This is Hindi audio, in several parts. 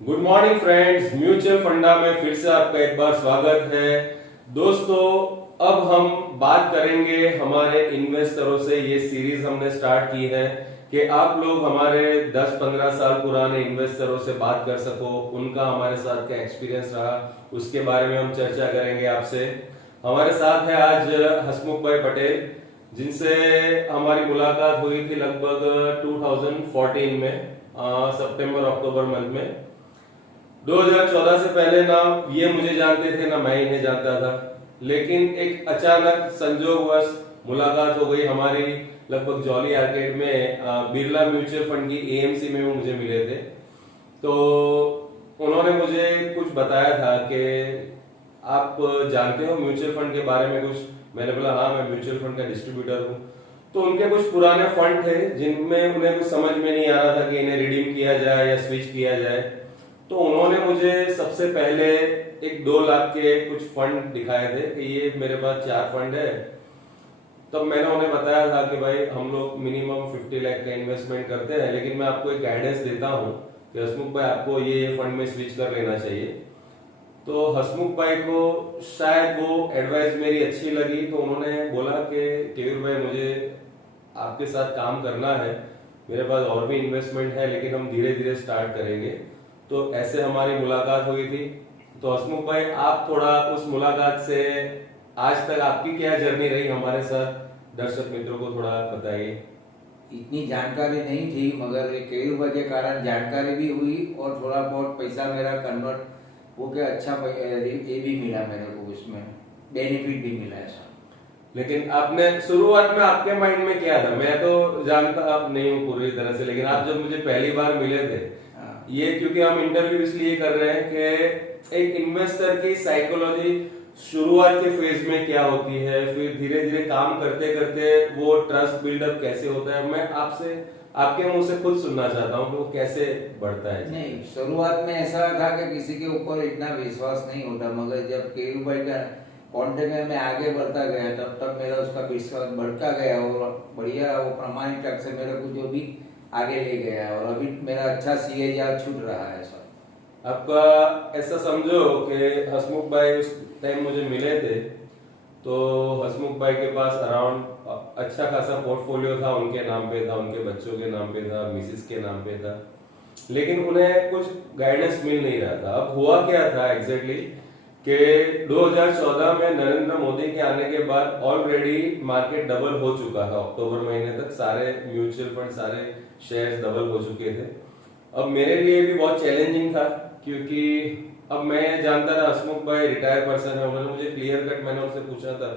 गुड मॉर्निंग फ्रेंड्स, म्यूचुअल फंडा में फिर से आपका एक बार स्वागत है। दोस्तों, अब हम बात करेंगे हमारे इन्वेस्टरों से। ये सीरीज हमने स्टार्ट की है कि आप लोग हमारे 10-15 साल पुराने इन्वेस्टरों से बात कर सको, उनका हमारे साथ क्या एक्सपीरियंस रहा उसके बारे में हम चर्चा करेंगे आपसे। हमारे साथ है आज हसमुख भाई पटेल, जिनसे हमारी मुलाकात हुई थी लगभग 2014 में, सितंबर अक्टूबर मंथ में। 2014 से पहले ना ये मुझे जानते थे ना मैं इन्हें जानता था, लेकिन एक अचानक संजोगवश मुलाकात हो गई हमारी लगभग जॉली आर्केड में। बिरला म्यूचुअल फंड की एएमसी में वो मुझे मिले थे। तो उन्होंने मुझे कुछ बताया था कि आप जानते हो म्यूचुअल फंड के बारे में कुछ। मैंने बोला हाँ, मैं म्यूचुअल फंड का डिस्ट्रीब्यूटर हूँ। तो उनके कुछ पुराने फंड थे जिनमें उन्हें कुछ समझ में नहीं आ रहा था कि इन्हें रिडीम किया जाए या स्विच किया जाए। तो उन्होंने मुझे सबसे पहले एक 2 लाख के कुछ फंड दिखाए थे कि ये मेरे पास 4 फंड है। तब मैंने उन्हें बताया था कि भाई हम लोग मिनिमम 50 लाख का इन्वेस्टमेंट करते हैं, लेकिन मैं आपको एक गाइडेंस देता हूँ कि हसमुख भाई आपको ये फंड में स्विच कर लेना चाहिए। तो हसमुख भाई को शायद वो एडवाइस मेरी अच्छी लगी, तो उन्होंने बोला कि केवीर भाई मुझे आपके साथ काम करना है, मेरे पास और भी इन्वेस्टमेंट है, लेकिन हम धीरे धीरे स्टार्ट करेंगे। तो ऐसे हमारी मुलाकात हुई थी। तो हसमुख भाई, आप थोड़ा उस मुलाकात से आज तक आपकी क्या जर्नी रही हमारे साथ, दर्शक मित्रों को थोड़ा बताइए। इतनी जानकारी नहीं थी, मगर केयूबा के कारण जानकारी भी हुई और थोड़ा बहुत पैसा मेरा कन्वर्ट हो गया। अच्छा ये भी मिला मेरे को, उसमें बेनिफिट भी मिला ऐसा। लेकिन आपने शुरुआत में आपके माइंड में क्या था? मैं तो जानता आप नहीं हूँ पूरी तरह से, लेकिन आप जब मुझे पहली बार मिले थे, ये क्योंकि हम इंटरव्यू इसलिए कर रहे हैं कि एक इन्वेस्टर की साइकोलॉजी शुरुआत के फेज में क्या होती है, फिर धीरे धीरे काम करते करते वो ट्रस्ट बिल्डअप कैसे होता है, मैं आपसे आपके मुंह से खुद सुनना चाहता हूँ कि वो कैसे बढ़ता है। नहीं, शुरुआत में ऐसा था कि किसी के ऊपर इतना विश्वास नहीं होता, मगर जब केयू भाई का कॉन्टेक्ट में आगे बढ़ता गया तब तक मेरा उसका विश्वास बढ़ता गया और बढ़िया वो प्रामाणिक ढंग से मेरे को जो भी आगे ले गया और अभी मेरा अच्छा सीएजीआर छूट रहा है सर। आपका ऐसा समझो कि हसमुख भाई उस टाइम मुझे मिले थे, तो हसमुख भाई के पास अराउंड अच्छा खासा पोर्टफोलियो था, उनके नाम पे था, उनके बच्चों के नाम पे था, मिसिस के नाम पे था, लेकिन उन्हें कुछ गाइडेंस मिल नहीं रहा था। अब हुआ क्या था एग्जैक्टली कि 2014 में नरेंद्र मोदी के आने के बाद ऑलरेडी मार्केट डबल हो चुका था। अक्टूबर महीने तक सारे म्यूचुअल फंड, सारे शेयर्स डबल हो चुके थे। अब मेरे लिए भी बहुत चैलेंजिंग था, क्योंकि अब मैं जानता था हसमुख भाई रिटायर पर्सन है। उन्होंने मुझे क्लियर कट, मैंने उनसे पूछा था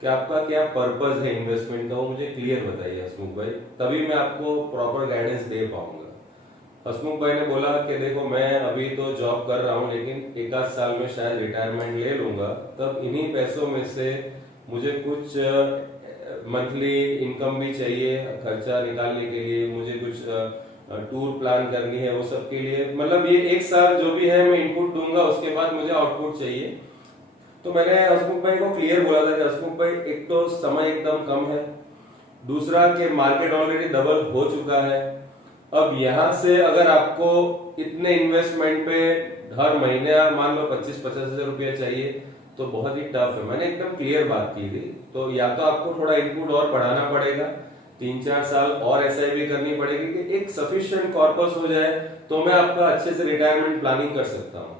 कि आपका क्या पर्पस है इन्वेस्टमेंट का, वो मुझे क्लियर बताइए हसमुख भाई, तभी मैं आपको प्रॉपर गाइडेंस दे पाऊंगा। हसमुख भाई ने बोला कि देखो, मैं अभी तो जॉब कर रहा हूँ, लेकिन 1 आध साल में शायद रिटायरमेंट ले लूंगा, तब इन्हीं पैसों में से मुझे कुछ मंथली इनकम भी चाहिए, खर्चा निकालने के लिए मुझे कुछ टूर प्लान करनी है, वो सब के लिए, मतलब ये 1 साल जो भी है मैं इनपुट दूंगा, उसके बाद मुझे आउटपुट चाहिए। तो मैंने हसमुख भाई को क्लियर बोला था कि हसमुख भाई, एक तो समय एकदम कम है, दूसरा कि मार्केट ऑलरेडी डबल हो चुका है। अब यहाँ से अगर आपको इतने इन्वेस्टमेंट पे हर महीने मान लो 25-50 हजार रुपया चाहिए तो बहुत ही टफ है। मैंने एकदम क्लियर बात की थी। तो या तो आपको थोड़ा इनपुट और बढ़ाना पड़ेगा, 3-4 साल और एसआईपी करनी पड़ेगी कि एक सफिशिएंट कॉर्पस हो जाए, तो मैं आपका अच्छे से रिटायरमेंट प्लानिंग कर सकता हूँ।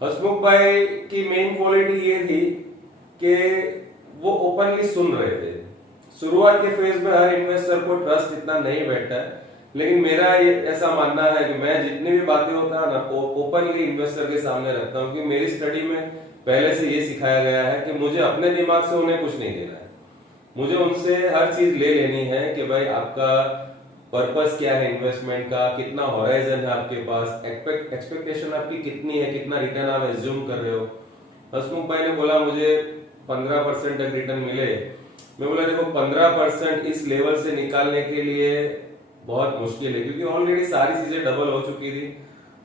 हसमुख भाई की मेन क्वालिटी ये थी कि वो ओपनली सुन रहे थे। शुरुआत के फेज में हर इन्वेस्टर को ट्रस्ट इतना नहीं बैठता है, लेकिन मेरा ये ऐसा मानना है कि मैं जितनी भी बातें होता है ना, ओपनली इन्वेस्टर के सामने रखता हूँ, क्योंकि मेरी स्टडी में पहले से ये सिखाया गया है कि मुझे अपने दिमाग से उन्हें कुछ नहीं देना है, मुझे उनसे हर चीज ले लेनी है कि भाई आपका पर्पस क्या है इन्वेस्टमेंट का, कितना होराइजन है आपके पास, एक्सपेक्टेशन आपकी कितनी है, कितना रिटर्न आप एज्यूम कर रहे हो। हसमुख भाई ने बोला मुझे 15% तक रिटर्न मिले। मैं बोला देखो, 15% इस लेवल से निकालने के लिए बहुत मुश्किल है, क्योंकि ऑलरेडी सारी चीजें डबल हो चुकी थी।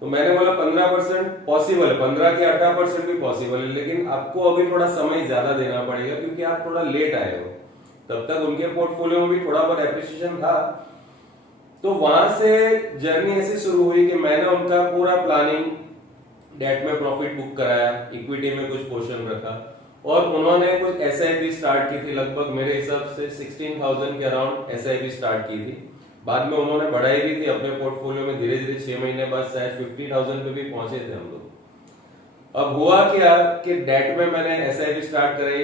तो मैंने बोला 15% पॉसिबल है, 15 के 18% भी पॉसिबल है, लेकिन आपको अभी थोड़ा समय ज्यादा देना पड़ेगा, क्योंकि आप थोड़ा लेट आए हो। तब तक उनके पोर्टफोलियो में भी थोड़ा बहुत एप्रिसिएशन था। तो वहां से जर्नी ऐसी शुरू हुई कि मैंने उनका पूरा प्लानिंग, डेट में प्रॉफिट बुक कराया, इक्विटी में कुछ पोर्शन रखा, और उन्होंने कुछ एसआईपी स्टार्ट की थी, लगभग मेरे हिसाब से 16,000 के अराउंड एसआईपी स्टार्ट की थी। बाद में उन्होंने बढ़ाई भी थी अपने पोर्टफोलियो में, धीरे धीरे 6 महीने बाद शायद 50,000 पे भी पहुंचे थे हम लोग। अब हुआ क्या कि डेट में मैंने एसआईपी स्टार्ट कराई,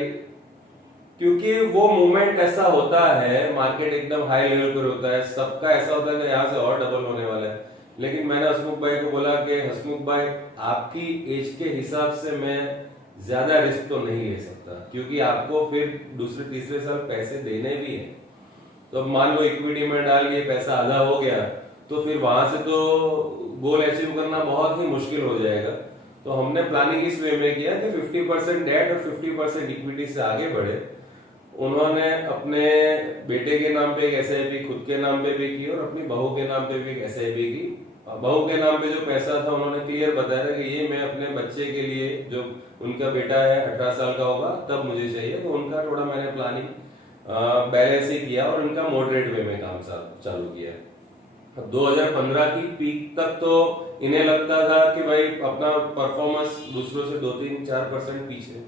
क्योंकि वो मूवमेंट ऐसा होता है, मार्केट एकदम हाई लेवल पर होता है, सबका ऐसा होता है कि यहाँ से और डबल होने वाला है। लेकिन मैंने हसमुख भाई को बोला कि हसमुख भाई, आपकी एज के हिसाब से मैं ज्यादा रिस्क तो नहीं ले सकता, क्योंकि आपको फिर दूसरे तीसरे साल पैसे देने भी हैं। तो अब मान लो इक्विटी में डाल के पैसा आधा हो गया, तो फिर वहां से तो गोल अचीव करना बहुत ही मुश्किल हो जाएगा। तो हमने प्लानिंग इस वे में किया कि 50% डेट और 50% इक्विटी से आगे बढ़े। उन्होंने अपने बेटे के नाम पे एक एसआईपी खुद के नाम पे भी की, और अपनी बहू के नाम पे भी एक एसआईपी की। बहू के नाम पे जो पैसा था उन्होंने क्लियर बताया कि ये मैं अपने बच्चे के लिए, जो उनका बेटा है 18 साल का होगा तब मुझे चाहिए, तो उनका थोड़ा मैंने प्लानिंग बैलेंस ही किया और उनका मॉडरेट वे में काम चालू किया। 2015 की पीक तक तो इन्हें लगता था कि भाई अपना परफॉर्मेंस दूसरों से 2-3-4% पीछे।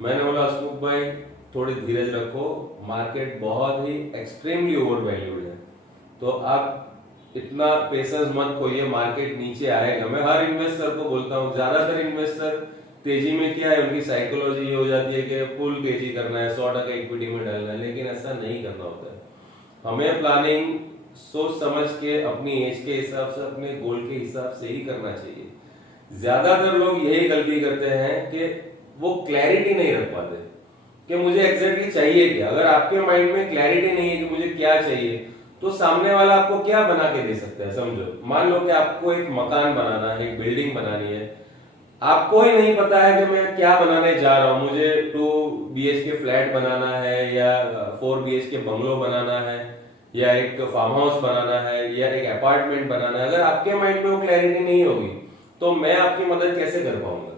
मैंने बोला हसमुख भाई थोड़ी धीरज रखो, मार्केट बहुत ही एक्सट्रीमली ओवर वैल्यूड है, तो आप इतना पेशेंस मत खोइए, मार्केट नीचे आएगा। मैं हर इन्वेस्टर को बोलता हूँ, ज्यादातर इन्वेस्टर तेजी में क्या है, उनकी साइकोलॉजी ये हो जाती है कि फुल तेजी करना है, 100% इक्विटी में डालना है, लेकिन ऐसा नहीं करना होता है। हमें प्लानिंग सोच समझ के, अपनी एज के हिसाब से, अपने गोल के हिसाब से ही करना चाहिए। ज्यादातर लोग यही गलती करते हैं कि वो क्लैरिटी नहीं रख पाते कि मुझे एग्जैक्टली चाहिए क्या। अगर आपके माइंड में क्लैरिटी नहीं है कि मुझे क्या चाहिए, तो सामने वाला आपको क्या बना के दे सकता है। समझो, मान लो कि आपको एक मकान बनाना है, एक बिल्डिंग बनानी है, आपको ही नहीं पता है कि मैं क्या बनाने जा रहा हूं, मुझे 2 BHK फ्लैट बनाना है या 4 BHK बंगलो बनाना है या एक फार्म हाउस बनाना है या एक अपार्टमेंट बनाना है। अगर आपके माइंड में वो क्लैरिटी नहीं होगी तो मैं आपकी मदद कैसे कर पाऊंगा।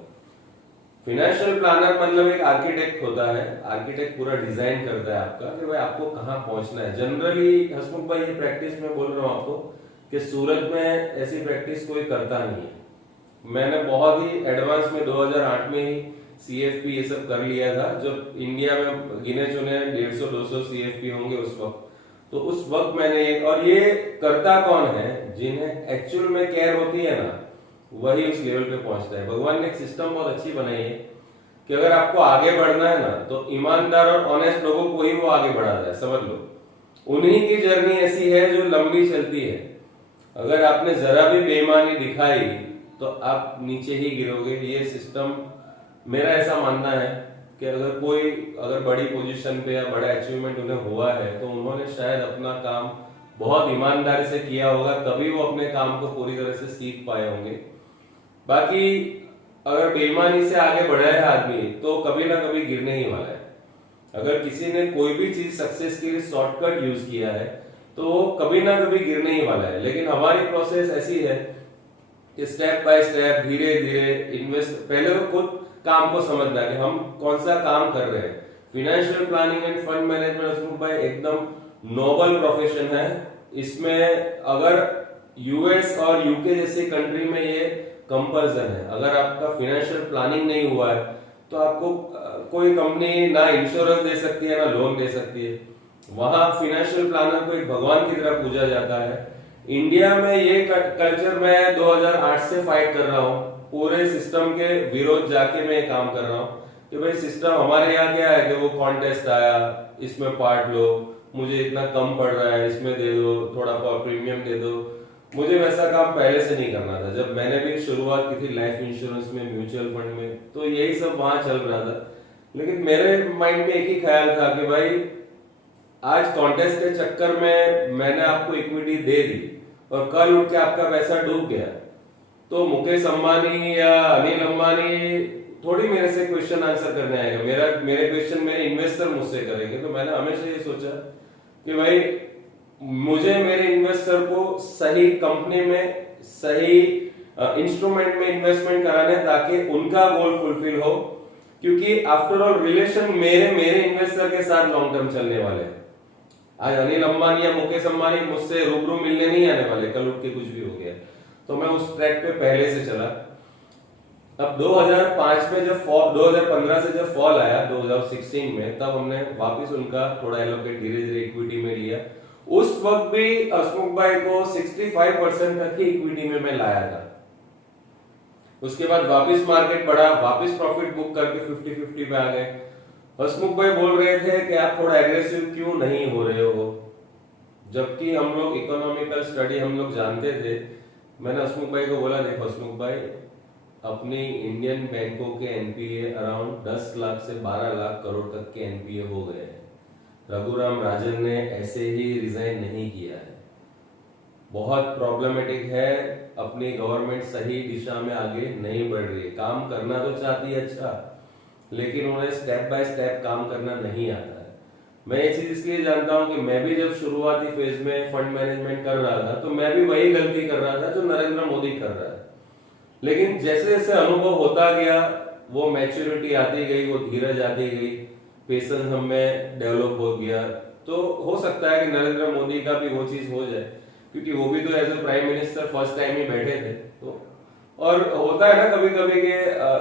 फिनेंशियल प्लानर मतलब एक आर्किटेक्ट होता है, आर्किटेक्ट पूरा डिजाइन करता है आपका कि भाई आपको कहाँ पहुंचना है। जनरली हसमुख भाई ये प्रैक्टिस में बोल रहा हूँ आपको कि सूरत में ऐसी प्रैक्टिस कोई करता नहीं है। मैंने बहुत ही एडवांस में 2008 में ही CFP ये सब कर लिया था, जब इंडिया में गिने चुने 150-200 CFP होंगे उस वक्त। तो उस वक्त मैंने और ये करता कौन है, जिन्हें एक्चुअल में केयर होती है ना, वही उस लेवल पे पहुंचता है। भगवान ने एक सिस्टम बहुत अच्छी बनाई है कि अगर आपको आगे बढ़ना है ना, तो ईमानदार और ऑनेस्ट लोगों को ही वो आगे बढ़ाता है। समझ लो, उन्हीं की जर्नी ऐसी है जो लंबी चलती है। अगर आपने जरा भी बेईमानी दिखाई तो आप नीचे ही गिरोगे। ये सिस्टम, मेरा ऐसा मानना है कि अगर बड़ी पोजीशन पे या बड़ा अचीवमेंट उन्हें हुआ है तो उन्होंने शायद अपना काम बहुत ईमानदारी से किया होगा, तभी वो अपने काम को पूरी तरह से सीख पाए होंगे। बाकी अगर बेईमानी से आगे बढ़ा है आदमी तो कभी ना कभी गिरने ही वाला है। अगर किसी ने कोई भी चीज सक्सेस के लिए शॉर्टकट यूज किया है तो कभी ना कभी गिरने ही वाला है। लेकिन हमारी प्रोसेस ऐसी है कि स्टेप बाय स्टेप, धीरे धीरे इन्वेस्ट, पहले तो खुद काम को समझना है कि हम कौन सा काम कर रहे हैं। Financial planning and fund management Hasmukh भाई एकदम नोबल प्रोफेशन है। इसमें अगर US और UK जैसी कंट्री में ये कंपल्सन है, अगर आपका फिनेंशियल प्लानिंग नहीं हुआ है तो आपको कोई कंपनी ना इंश्योरेंस दे सकती है ना लोन दे सकती है। वहां फिनेंशियल प्लानर को एक भगवान की तरह पूजा जाता है। इंडिया में ये कल्चर मैं 2008 से फाइट कर रहा हूँ, पूरे सिस्टम के विरोध जाके मैं काम कर रहा हूँ कि भाई सिस्टम हमारे यहाँ क्या है कि वो कॉन्टेस्ट आया, इसमें पार्ट लो, मुझे इतना कम पड़ रहा है, इसमें दे दो, थोड़ा प्रीमियम दे दो। मुझे वैसा काम पहले से नहीं करना था। जब मैंने भी शुरुआत की थी लाइफ इंश्योरेंस में, म्यूचुअल फंड में, तो यही सब वहां चल रहा था। लेकिन मेरे माइंड में एक ही ख्याल था कि भाई आज कॉन्टेस्ट के चक्कर में मैंने आपको इक्विटी दे दी और कल उठ के आपका पैसा डूब गया तो मुकेश अंबानी या अनिल अंबानी थोड़ी मेरे से क्वेश्चन आंसर करने आएगा। मेरे क्वेश्चन मेरे इन्वेस्टर मुझसे करेंगे। तो मैंने हमेशा ये सोचा कि भाई मुझे मेरे इन्वेस्टर को सही कंपनी में, सही इंस्ट्रूमेंट में इन्वेस्टमेंट कराने ताकि उनका गोल फुलफिल हो, क्योंकि आफ्टर ऑल रिलेशन मेरे इन्वेस्टर के साथ लॉन्ग टर्म चलने वाले हैं। आज अनिल अंबानी या मुकेश अंबानी मुझसे रूबरू मिलने नहीं आने वाले, कल उठ के कुछ भी हो गया। तो मैं उस ट्रैक पे पहले से चला। अब 2005 में जब 2015 से जब फॉल आया 2016 में, तब हमने वापस उनका थोड़ा एलोकेट धीरे धीरे इक्विटी में लिया। उस वक्त भी हसमुख भाई को 65% तक की इक्विटी में मैं लाया था। उसके बाद वापस मार्केट बढ़ा, वापस प्रॉफिट बुक करके 50-50 पे आ गए। हसमुख भाई बोल रहे थे कि आप थोड़ा एग्रेसिव क्यों नहीं हो रहे हो, जबकि हम लोग इकोनॉमिकल स्टडी हम लोग जानते थे। मैंने हसमुख भाई को बोला, देखो हसमुख भाई, अपनी इंडियन बैंकों के एनपीए अराउंड 10 लाख से 12 लाख करोड़ तक के एनपीए हो गए हैं। रघुराम राजन ने ऐसे ही रिजाइन नहीं किया है। बहुत प्रॉब्लमेटिक है, अपनी गवर्नमेंट सही दिशा में आगे नहीं बढ़ रही है। काम करना तो चाहती है अच्छा, लेकिन उन्हें स्टेप बाय स्टेप काम करना नहीं आता है। मैं ये चीज इसलिए जानता हूं कि मैं भी जब शुरुआती फेज में फंड मैनेजमेंट कर रहा था तो मैं भी वही गलती कर रहा था जो नरेंद्र मोदी कर रहा है। लेकिन जैसे जैसे अनुभव होता गया, वो मैच्योरिटी आती गई, वो धीरज आती गई, पेशेंस हमें डेवलप हो गया। तो हो सकता है कि नरेंद्र मोदी का भी वो चीज हो जाए, क्योंकि वो भी तो as a prime minister first time ही बैठे थे। तो और होता है ना कभी कभी कि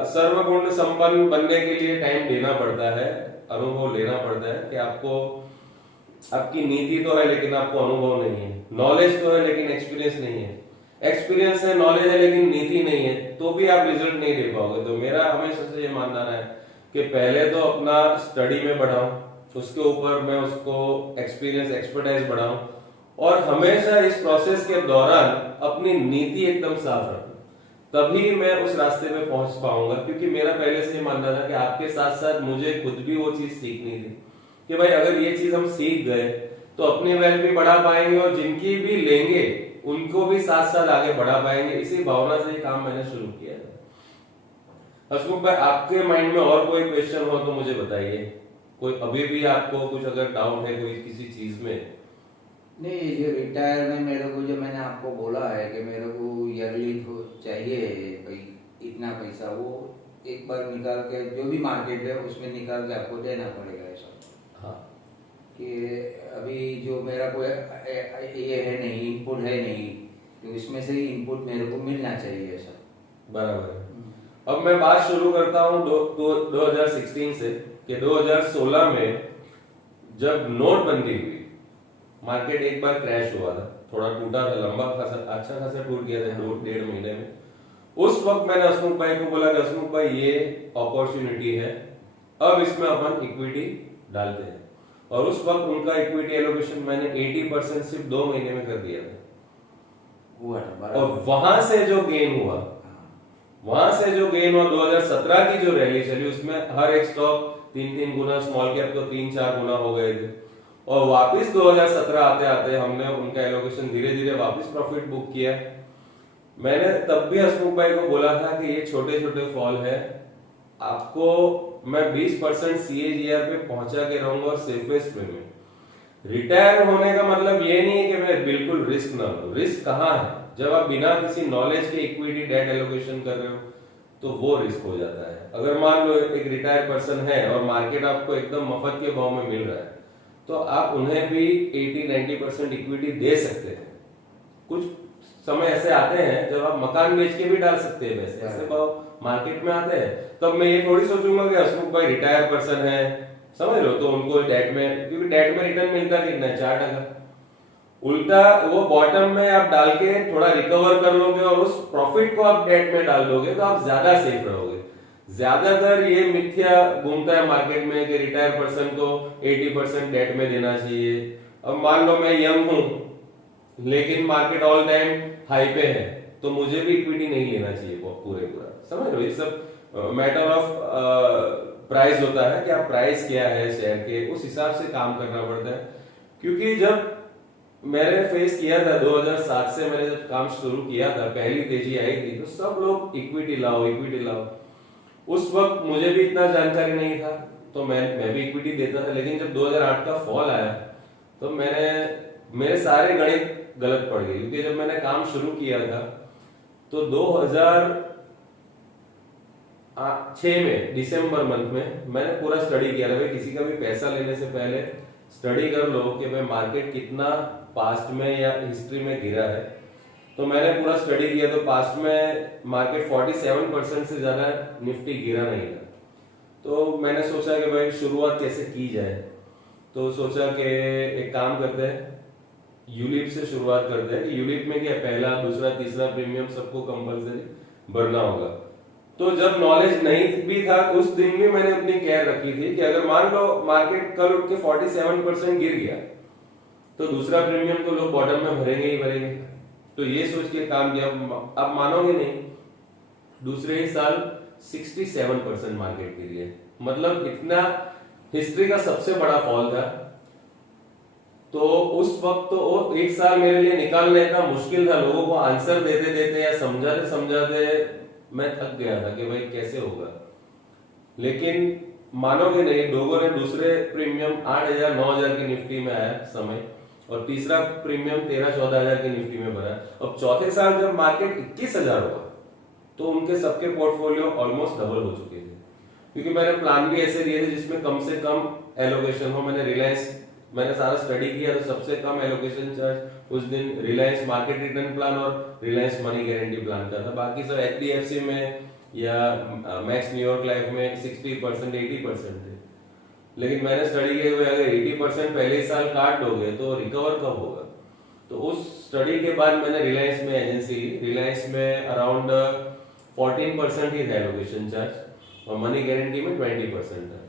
सर्वगुण संपन्न बनने के लिए टाइम देना पड़ता है, अनुभव लेना पड़ता है कि आपको, आपकी नीति तो है लेकिन आपको अनुभव नहीं है, नॉलेज तो है लेकिन एक्सपीरियंस नहीं है, एक्सपीरियंस है, नॉलेज है लेकिन नीति नहीं है, तो भी आप रिजल्ट नहीं दे पाओगे। तो मेरा हमेशा से ये मानना है कि पहले तो अपना स्टडी में बढ़ाऊं, उसके ऊपर मैं उसको एक्सपीरियंस एक्सपर्टाइज बढ़ाऊं, और हमेशा इस प्रोसेस के दौरान अपनी नीति एकदम साफ रखूं, तभी मैं उस रास्ते पे पहुंच पाऊंगा। क्योंकि मेरा पहले से ही मानना था कि आपके साथ साथ मुझे खुद भी वो चीज सीखनी थी कि भाई अगर ये चीज हम सीख गए तो अपनी वेल्थ भी बढ़ा पाएंगे और जिनकी भी लेंगे उनको भी साथ साथ आगे बढ़ा पाएंगे। इसी भावना से ये काम मैंने शुरू किया था। हसमुख भाई, आपके माइंड में और कोई क्वेश्चन हो तो मुझे बताइए। कोई अभी भी आपको कुछ अगर डाउट है कोई किसी चीज में? नहीं, ये रिटायर में मेरे को, जो मैंने आपको बोला है कि मेरे को ईयरली चाहिए भाई इतना पैसा, वो एक बार निकाल के जो भी मार्केट है उसमें निकाल के आपको देना पड़ेगा ऐसा। हाँ, कि अभी जो मेरा कोई ये है नहीं, इनपुट है नहीं, तो इसमें से इनपुट मेरे को मिलना चाहिए ऐसा। बराबर है। अब मैं बात शुरू करता हूँ 2016 से कि 2016 में जब नोटबंदी हुई, मार्केट एक बार क्रैश हुआ था, थोड़ा टूटा था, लंबा खासा अच्छा खासा टूट गया था 2-1.5 महीने में। उस वक्त मैंने हसमुख भाई को बोला कि हसमुख भाई ये अपॉर्चुनिटी है, अब इसमें अपन इक्विटी डालते हैं। और उस वक्त उनका इक्विटी एलोकेशन मैंने 80% सिर्फ 2 महीने में कर दिया था। और वहां से जो गेन हुआ, 2017 की जो रैली चली, उसमें हर एक स्टॉक 3-3 गुना, स्मॉल कैप तो 3-4 गुना हो गए थे। और वापस 2017 आते आते हमने उनका एलोकेशन धीरे धीरे वापस प्रॉफिट बुक किया। मैंने तब भी हसमुख भाई को बोला था कि ये छोटे छोटे फॉल है, आपको मैं 20% CAGR पे पहुंचा के रहूंगा और सेफेस्ट वे में। रिटायर होने का मतलब ये नहीं है कि मैं बिल्कुल रिस्क ना लूं। रिस्क कहाँ है? जब आप बिना किसी नॉलेज के इक्विटी डेट एलोकेशन कर रहे हो तो वो रिस्क हो जाता है। अगर मान लो एक रिटायर पर्सन है और मार्केट आपको एकदम मफत के भाव में मिल रहा है, तो आप उन्हें भी 80-90% इक्विटी दे सकते हैं। कुछ समय ऐसे आते हैं जब आप मकान बेच के भी डाल सकते हैं पैसे, ऐसे भाव मार्केट में आते हैं। तब मैं ये थोड़ी सोचूंगा कि हसमुख भाई रिटायर पर्सन है, समझ रहे हो, तो उनको डेट में, क्योंकि डेट में रिटर्न मिलता कितना है, 4%। उल्टा वो बॉटम में आप डाल के थोड़ा रिकवर कर लोगे और उस प्रॉफिट को आप डेट में डाल दोगे तो आप ज्यादा सेफ रहोगे। ज्यादातर ये मिथ्या घूमता है मार्केट में कि रिटायर पर्सन को 80% डेट में देना चाहिए। अब मान लो मैं यंग हूं लेकिन मार्केट ऑल टाइम हाई पे है, तो मुझे भी इक्विटी नहीं लेना चाहिए पूरा, समझ रहे हो। ये सब मैटर ऑफ प्राइस होता है कि आप प्राइस क्या है शेयर के, उस हिसाब से काम करना पड़ता है। क्योंकि जब मैंने फेस किया था 2007 से, मैंने जब काम शुरू किया था, पहली तेजी आई थी, तो सब लोग इक्विटी लाओ इक्विटी लाओ। उस वक्त मुझे भी इतना जानकारी नहीं था, तो मैं भी इक्विटी देता था। लेकिन जब 2008 का फॉल आया तो मेरे सारे गणित गलत पड़ गए। क्योंकि जब मैंने काम शुरू किया था तो 2006 में दिसंबर मंथ में मैंने पूरा स्टडी किया था। किसी का भी पैसा लेने से पहले स्टडी कर लो कि भाई मार्केट कितना पास्ट में या हिस्ट्री में गिरा है। तो मैंने पूरा स्टडी किया तो पास्ट में मार्केट 47% से ज्यादा निफ्टी गिरा नहीं था। तो मैंने सोचा कि भाई शुरुआत कैसे की जाए, तो सोचा कि एक काम करते हैं, यूलिप से शुरुआत करते हैं। यूलिप में क्या, पहला दूसरा तीसरा प्रीमियम सबको कंपलसरी भरना होगा। तो जब नॉलेज नहीं भी था उस दिन भी मैंने अपनी केयर रखी थी कि अगर मान लो मार्केट कल उठ के 47% गिर गया तो दूसरा प्रीमियम तो लोग बॉटम में भरेंगे ही भरेंगे। तो ये सोच के काम किया। अब मानोगे नहीं, दूसरे ही साल 67% मार्केट गिरी है। मतलब इतना हिस्ट्री का सबसे बड़ा फॉल था। तो उस वक्त तो एक साल मेरे लिए निकालना इतना मुश्किल था, लोगों को आंसर देते देते या समझाते समझाते मैं थक गया था कि भाई कैसे होगा। लेकिन मानोगे नहीं, लोगों ने दूसरे प्रीमियम 8,000 9,000 की निफ्टी में आया समय, और तीसरा प्रीमियम 13-14,000 की निफ्टी में भरा। अब चौथे साल जब मार्केट 21,000 हुआ तो उनके सबके पोर्टफोलियो ऑलमोस्ट डबल हो चुके थे। क्योंकि मैंने प्लान भी ऐसे दिए थे जिसमें कम से कम एलोकेशन हो। मैंने रिलायंस, मैंने सारा स्टडी किया तो सबसे कम एलोकेशन चार्ज उस दिन रिलायंस मार्केट रिटर्न प्लान और रिलायंस मनी गारंटी प्लान का था। बाकी सब HDFC में या मैक्स न्यूयॉर्क लाइफ में 60% 80% थे। लेकिन मैंने स्टडी किया हुआ अगर 80% पहले ही साल काट दोगे तो रिकवर कब होगा। तो उस स्टडी के बाद मैंने रिलायंस में एजेंसी ली। रिलायंस में अराउंड 14% ही था एलोकेशन चार्ज और मनी गारंटी में 20% था।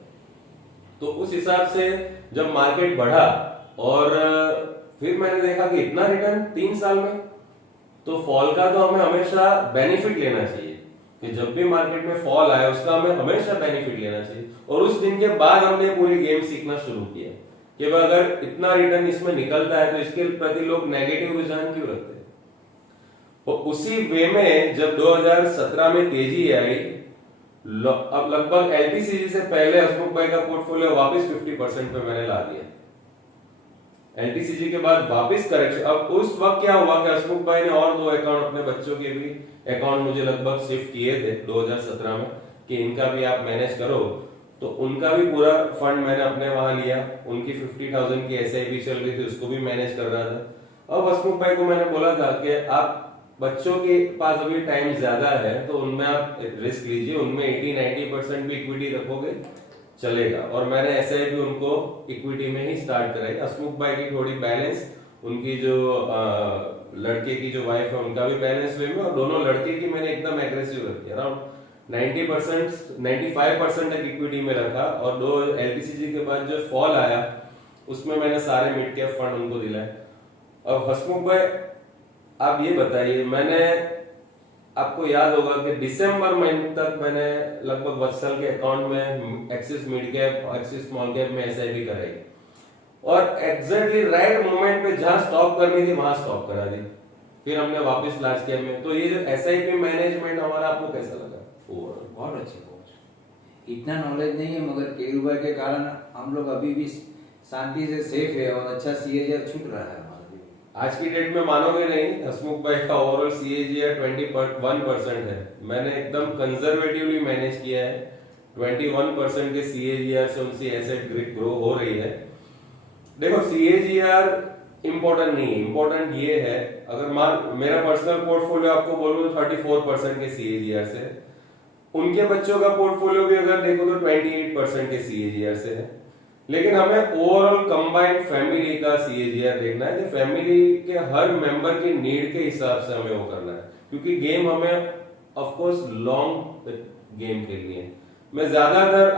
तो उस हिसाब से जब मार्केट बढ़ा और फिर मैंने देखा कि इतना रिटर्न 3 साल में, तो फॉल का तो हमें हमेशा बेनिफिट लेना चाहिए कि जब भी मार्केट में फॉल आए उसका हमें हमेशा बेनिफिट लेना चाहिए। और उस दिन के बाद हमने पूरी गेम सीखना शुरू किया कि अगर इतना रिटर्न इसमें निकलता है तो इसके प्रति लोग नेगेटिव रुझान क्यों रखते हैं। और उसी वे में जब 2017 में तेजी आई, अब लगभग LTCG से पहले हसमुख भाई का पोर्टफोलियो वापस 50% पे मैंने ला दिया। LTCG के बाद वापस करेक्शन। अब उस वक्त क्या हुआ कि हसमुख भाई ने और 2 अकाउंट, अपने बच्चों के भी अकाउंट मुझे लगभग शिफ्ट किए थे 2017 में कि इनका भी आप मैनेज करो। तो उनका भी पूरा फंड मैंने अपने वहां लिया। उनकी 50,000 की SIP चल रही थी, उसको भी मैनेज कर रहा था। अब हसमुख भाई को मैंने बोला था कि आप बच्चों के पास अभी टाइम ज्यादा है तो उनमें आप रिस्क लीजिए, उनमें 80-90% भी इक्विटी रखोगे चलेगा। और मैंने SIP उनको इक्विटी में ही स्टार्ट कराई। हसमुख भाई की थोड़ी बैलेंस, उनकी जो लड़के की जो वाइफ है उनका भी बैलेंस वे में, और दोनों लड़के की मैंने एकदम एग्रेसिव रखी। अराउंड 90% 95% तक इक्विटी में रखा। और 2 LTCG के बाद जो फॉल आया उसमें मैंने सारे मिड कैप फंड उनको दिलाए। और हसमुख भाई आप ये बताइए, मैंने आपको याद होगा कि दिसंबर महीने तक मैंने लगभग वत्सल के अकाउंट में एक्सिस मिड कैप और एक्सिस स्मॉल कैप में SIP कराई, और एग्जैक्टली राइट मोमेंट पे जहां स्टॉप करनी थी वहां स्टॉप करा दी। फिर हमने वापस लार्ज कैप में। तो ये जो SIP मैनेजमेंट हमारा, आपको कैसा लगा? बहुत अच्छे, बहुत। इतना नॉलेज नहीं है मगर केयू भाई के कारण हम लोग अभी भी शांति से सेफ है और अच्छा CAGR छूट रहा है। आज की डेट में मानोगे नहीं, हसमुख भाई का ओवरऑल CAGR 21% है। मैंने एकदम कंजर्वेटिवली मैनेज किया है। 21% के CAGR से उनकी एसेट ग्रो हो रही है। देखो CAGR इंपॉर्टेंट नहीं है, इंपॉर्टेंट ये है, अगर मान मेरा पर्सनल पोर्टफोलियो आपको बोलूं तो 34% के CAGR से, उनके बच्चों का पोर्टफोलियो भी अगर देखो तो 28% के CAGR से है। लेकिन हमें ओवरऑल कंबाइंड फैमिली का CAGR देखना है कि फैमिली के हर मेंबर की नीड के हिसाब से हमें वो करना है, क्योंकि गेम हमें ऑफ कोर्स लॉन्ग गेम खेलनी है। मैं ज्यादातर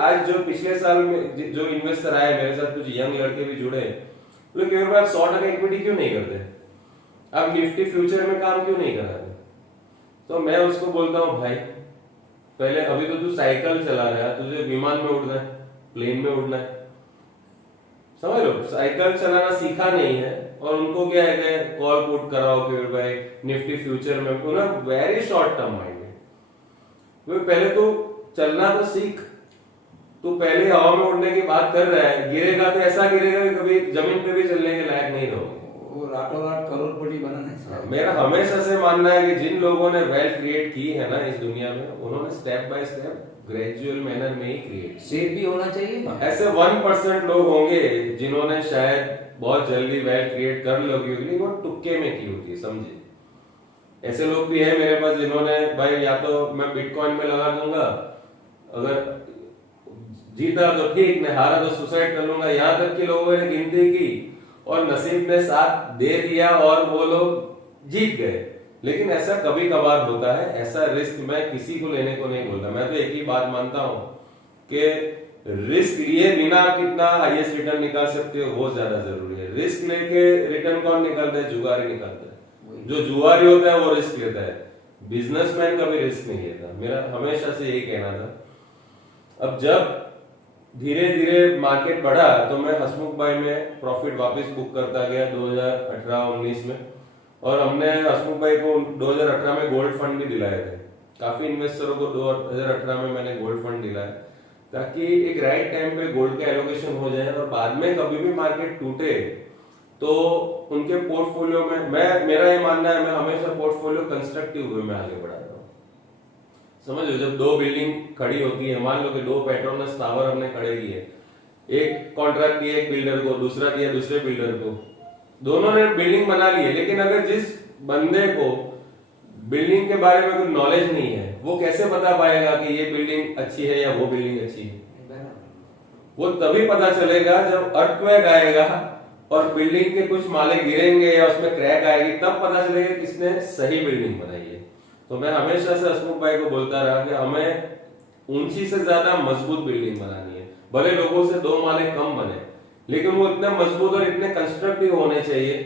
आज जो पिछले साल में जो इन्वेस्टर आए मेरे साथ, कुछ यंग लड़के भी जुड़े, बोले कि आप 100% इक्विटी क्यों नहीं करते, आप निफ्टी फ्यूचर में काम क्यों नहीं कराते। तो मैं उसको बोलता हूँ भाई पहले अभी तो तू साइकिल चला रहा है, तुझे विमान में उड़ना है, प्लेन में उड़ना है, समझ लो, साइकिल चलाना सीखा नहीं है। और उनको क्या है कि कॉल पुट कराओ कि भाई निफ्टी फ्यूचर में, ना वेरी शॉर्ट टर्म माइंड। पहले तो चलना तो सीख। तू पहले हवा में उड़ने की बात कर रहा है, गिरेगा तो ऐसा गिरेगा कि कभी जमीन पे भी चलने के लायक नहीं रहोगे। वो रातों रात करोड़पति बनाने से मेरा हमेशा से मानना है कि जिन लोगों ने वेल्थ क्रिएट की है ना इस दुनिया में, उन्होंने step by step gradual manner में ही क्रिएट। सेफ भी होना चाहिए ना। ऐसे 1% लोग होंगे जिन्होंने शायद बहुत जल्दी वेल्थ क्रिएट कर ली होगी, लेकिन वो तुक्के में की होती है, समझे। ऐसे लोग भी है मेरे पास जिन्होंने भाई या तो मैं बिटकॉइन में लगा दूंगा, अगर जीता तो ठीक, नहीं हारा तो सुसाइड कर लूंगा, यहाँ तक के लोगों ने गिनती की और नसीब ने साथ दे दिया और वो लोग जीत गए। लेकिन ऐसा कभी कभार होता है, ऐसा रिस्क मैं किसी को लेने को नहीं बोलता। मैं तो एक ही बात मानता हूं कि रिस्क लिए बिना आप कितना हाईएस्ट रिटर्न निकाल सकते हो वो ज्यादा जरूरी है। रिस्क लेके रिटर्न कौन निकालता है? जुगारी निकालता है। जो जुआरी होता है वो रिस्क लेता है, बिजनेसमैन कभी रिस्क नहीं लेता। मेरा हमेशा से यही कहना था। अब जब धीरे धीरे मार्केट बढ़ा तो मैं हसमुख भाई में प्रॉफिट वापस बुक करता गया 2018-19 में, और हमने हसमुख भाई को 2018 में गोल्ड फंड भी दिलाए थे। काफी इन्वेस्टरों को 2018 में मैंने गोल्ड फंड दिलाया ताकि एक राइट टाइम पे गोल्ड का एलोकेशन हो जाए और बाद में कभी भी मार्केट टूटे तो उनके पोर्टफोलियो में मेरा ये मानना है, मैं हमेशा पोर्टफोलियो कंस्ट्रक्टिव वे में आगे बढ़ाता हूँ। समझ लो, जब दो बिल्डिंग खड़ी होती है, मान लो कि दो पेट्रोनस टावर हमने खड़े किए, एक कॉन्ट्रैक्ट दिया एक बिल्डर को, दूसरा दिया दूसरे बिल्डर को, दोनों ने बिल्डिंग बना ली है, लेकिन अगर जिस बंदे को बिल्डिंग के बारे में कोई नॉलेज नहीं है वो कैसे पता पाएगा कि ये बिल्डिंग अच्छी है या वो बिल्डिंग अच्छी है? वो तभी पता चलेगा जब अर्थक्वेक आएगा और बिल्डिंग के कुछ माले गिरेंगे या उसमें क्रैक आएगी, तब पता चलेगा किसने सही बिल्डिंग बनाई है। तो मैं हमेशा से हसमुख भाई को बोलता रहा कि हमें ऊंची से ज्यादा मजबूत बिल्डिंग बनानी है, भले लोगों से 2 माले कम बने, लेकिन वो इतने मजबूत और इतने कंस्ट्रक्टिव होने चाहिए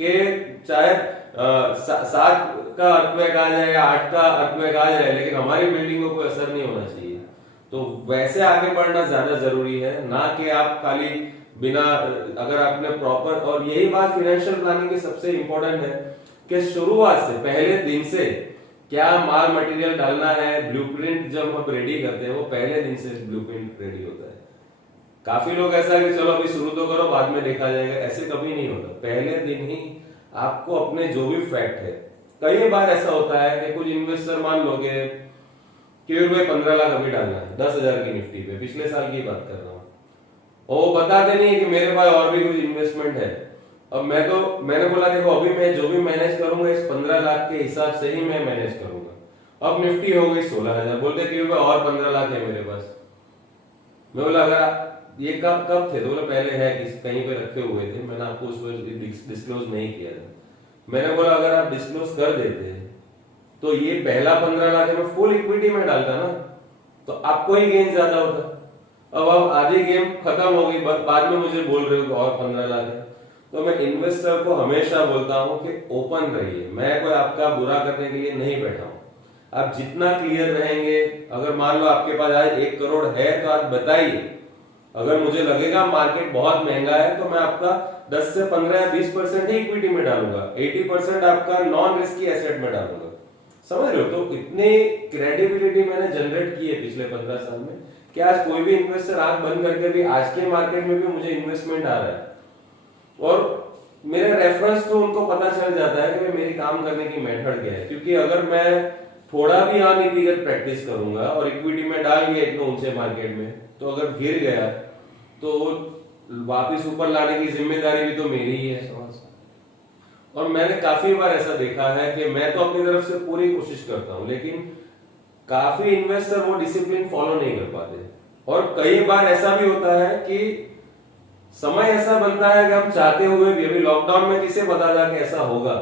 कि चाहे 7 का अर्थक्वेक आ जाए या 8 का अर्थक्वेक आ जाए, लेकिन हमारी बिल्डिंग को कोई असर नहीं होना चाहिए। तो वैसे आगे बढ़ना ज्यादा जरूरी है, ना कि आप खाली बिना, अगर आपने प्रॉपर, और यही बात फाइनेंशियल प्लानिंग की सबसे इंपॉर्टेंट है कि शुरुआत से पहले दिन से क्या माल मटेरियल डालना है, ब्लूप्रिंट जब हम रेडी करते हैं वो पहले दिन से ब्लूप्रिंट रेडी होता है। काफी लोग ऐसा है कि चलो अभी शुरू तो करो बाद में देखा जाएगा, ऐसे कभी नहीं होता। पहले दिन ही आपको अपने जो भी फैक्ट है, कई बार ऐसा होता है कि कुछ इन्वेस्टर मान लो कि रुपए 15 लाख अभी डालना है 10,000 की निफ्टी पे, पिछले साल की बात कर रहा हूँ, और वो बताते नहीं है कि मेरे पास और भी कुछ इन्वेस्टमेंट है। अब मैंने बोला देखो अभी मैं जो भी मैनेज करूंगा इस 15 लाख के हिसाब से ही मैं मैनेज करूंगा। अब निफ्टी हो गई 16,000, बोलते कि और 15 लाख है मेरे पास। मैं बोला अगर ये कब थे? तो बोला पहले है कहीं पे रखे हुए थे, मैंने आपको उस वक्त डिस्क्लोज नहीं किया था। मैंने बोला अगर आप डिस्क्लोज कर देते तो ये पहला 15 लाख मैं फुल इक्विटी में डालता ना, तो आपको ही गेन ज्यादा होता। अब आधी गेम खत्म हो गई, बाद में मुझे बोल रहे हो कि और 15 लाख है। तो मैं इन्वेस्टर को हमेशा बोलता हूं कि ओपन रहिए, मैं कोई आपका बुरा करने के लिए नहीं बैठा हूं। आप जितना क्लियर रहेंगे, अगर मान लो आपके पास आज 1 करोड़ है तो आप बताइए, अगर मुझे लगेगा मार्केट बहुत महंगा है तो मैं आपका 10 से 15 या 20% ही इक्विटी में डालूंगा, 80% आपका नॉन रिस्की एसेट में डालूंगा। समझ रहे हो? तो इतनी क्रेडिबिलिटी मैंने जनरेट की है पिछले 15 साल में कि आज कोई भी इन्वेस्टर आंख बंद करके भी आज के मार्केट में भी मुझे इन्वेस्टमेंट आ रहा है, और मेरे रेफरेंस तो उनको पता चल जाता है कि मेरी काम करने की मेथड क्या है। क्योंकि अगर मैं थोड़ा भी अनीतिगत प्रैक्टिस करूंगा और इक्विटी में डाल दिया इतने ऊंचे मार्केट में, तो अगर गिर गया तो वापस ऊपर लाने की जिम्मेदारी भी तो मेरी ही है। और मैंने काफी बार ऐसा देखा है कि मैं तो अपनी तरफ से पूरी कोशिश करता हूं, लेकिन काफी इन्वेस्टर वो डिसिप्लिन फॉलो नहीं कर पाते। और कई बार ऐसा भी होता है कि समय ऐसा बनता है कि हम चाहते हुए भी, अभी लॉकडाउन में किसे पता था कि ऐसा होगा।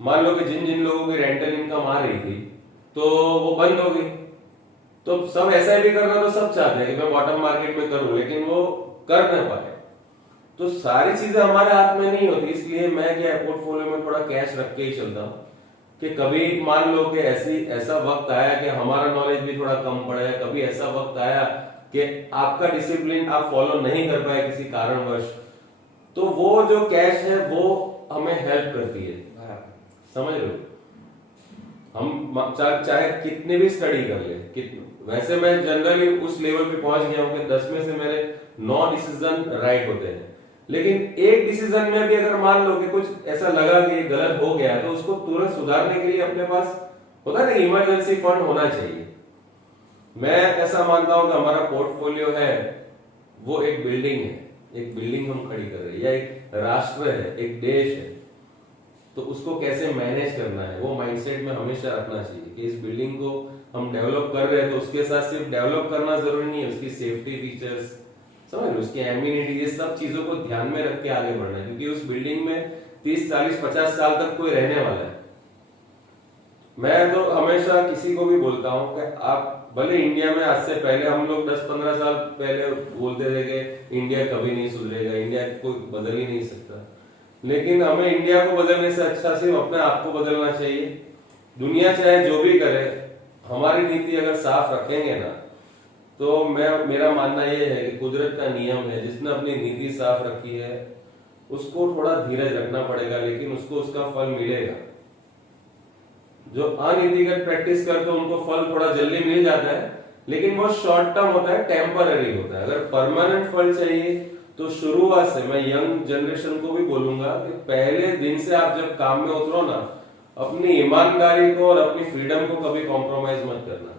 मान लो कि जिन जिन लोगों की रेंटल इनकम आ रही थी तो वो बंद हो गई, तो सब ऐसा भी करना तो सब चाहते हैं कि मैं बॉटम मार्केट में करूं, लेकिन वो कर न पाए। तो सारी चीजें हमारे हाथ में नहीं होती, इसलिए मैं क्या पोर्टफोलियो में थोड़ा कैश रख के ही चलता हूँ कि कभी मान लो कि ऐसा वक्त आया कि हमारा नॉलेज भी थोड़ा कम पड़ा है, कभी ऐसा वक्त आया कि आपका डिसिप्लिन आप फॉलो नहीं कर पाए किसी कारणवश, तो वो जो कैश है वो हमें हेल्प करती है। समझ लो, हम चाहे कितने भी स्टडी कर ले, वैसे मैं जनरली उस लेवल पे पहुंच गया हूं कि 10 में से मेरे 9 डिसीजन राइट होते हैं, लेकिन एक डिसीजन में भी अगर मान लो कि कुछ ऐसा लगा कि गलत हो गया तो उसको तुरंत सुधारने के लिए अपने पास होता है ना, इमरजेंसी फंड होना चाहिए। मैं ऐसा मानता हूं कि हमारा पोर्टफोलियो है वो एक बिल्डिंग है, एक बिल्डिंग हम खड़ी कर रहे हैं, या एक राष्ट्र है, एक देश है। तो उसको कैसे मैनेज करना है वो माइंडसेट में हमेशा रखना चाहिए कि इस बिल्डिंग को हम डेवलप कर रहे हैं तो उसके साथ सिर्फ डेवलप करना जरूरी नहीं है, उसकी सेफ्टी फीचर्स समझ लो, उसकी एम्यूनिटी, ये सब चीजों को ध्यान में रख के आगे बढ़ना है, क्योंकि उस बिल्डिंग में 30 40 50 साल तक कोई रहने वाला है। मैं तो हमेशा किसी को भी बोलता हूं कि आप भले इंडिया में आज से पहले हम लोग 10-15 साल पहले बोलते थे कि इंडिया कभी नहीं सुधरेगा, इंडिया कोई बदल ही नहीं सकता, लेकिन हमें इंडिया को बदलने से अच्छा सिर्फ अपने आप को बदलना चाहिए। दुनिया चाहे जो भी करे, हमारी नीति अगर साफ रखेंगे ना, तो मेरा मानना यह है कि कुदरत का नियम है, जिसने अपनी नीति साफ रखी है उसको थोड़ा धीरज रखना पड़ेगा, लेकिन उसको उसका फल मिलेगा। जो अनीतिगत प्रैक्टिस करते हैं उनको फल थोड़ा जल्दी मिल जाता है, लेकिन वो शॉर्ट टर्म होता है, टेम्पररी होता है। अगर परमानेंट फल चाहिए तो शुरुआत से मैं यंग जनरेशन को भी बोलूंगा कि पहले दिन से आप जब काम में उतरो ना, अपनी ईमानदारी को और अपनी फ्रीडम को कभी कॉम्प्रोमाइज मत करना।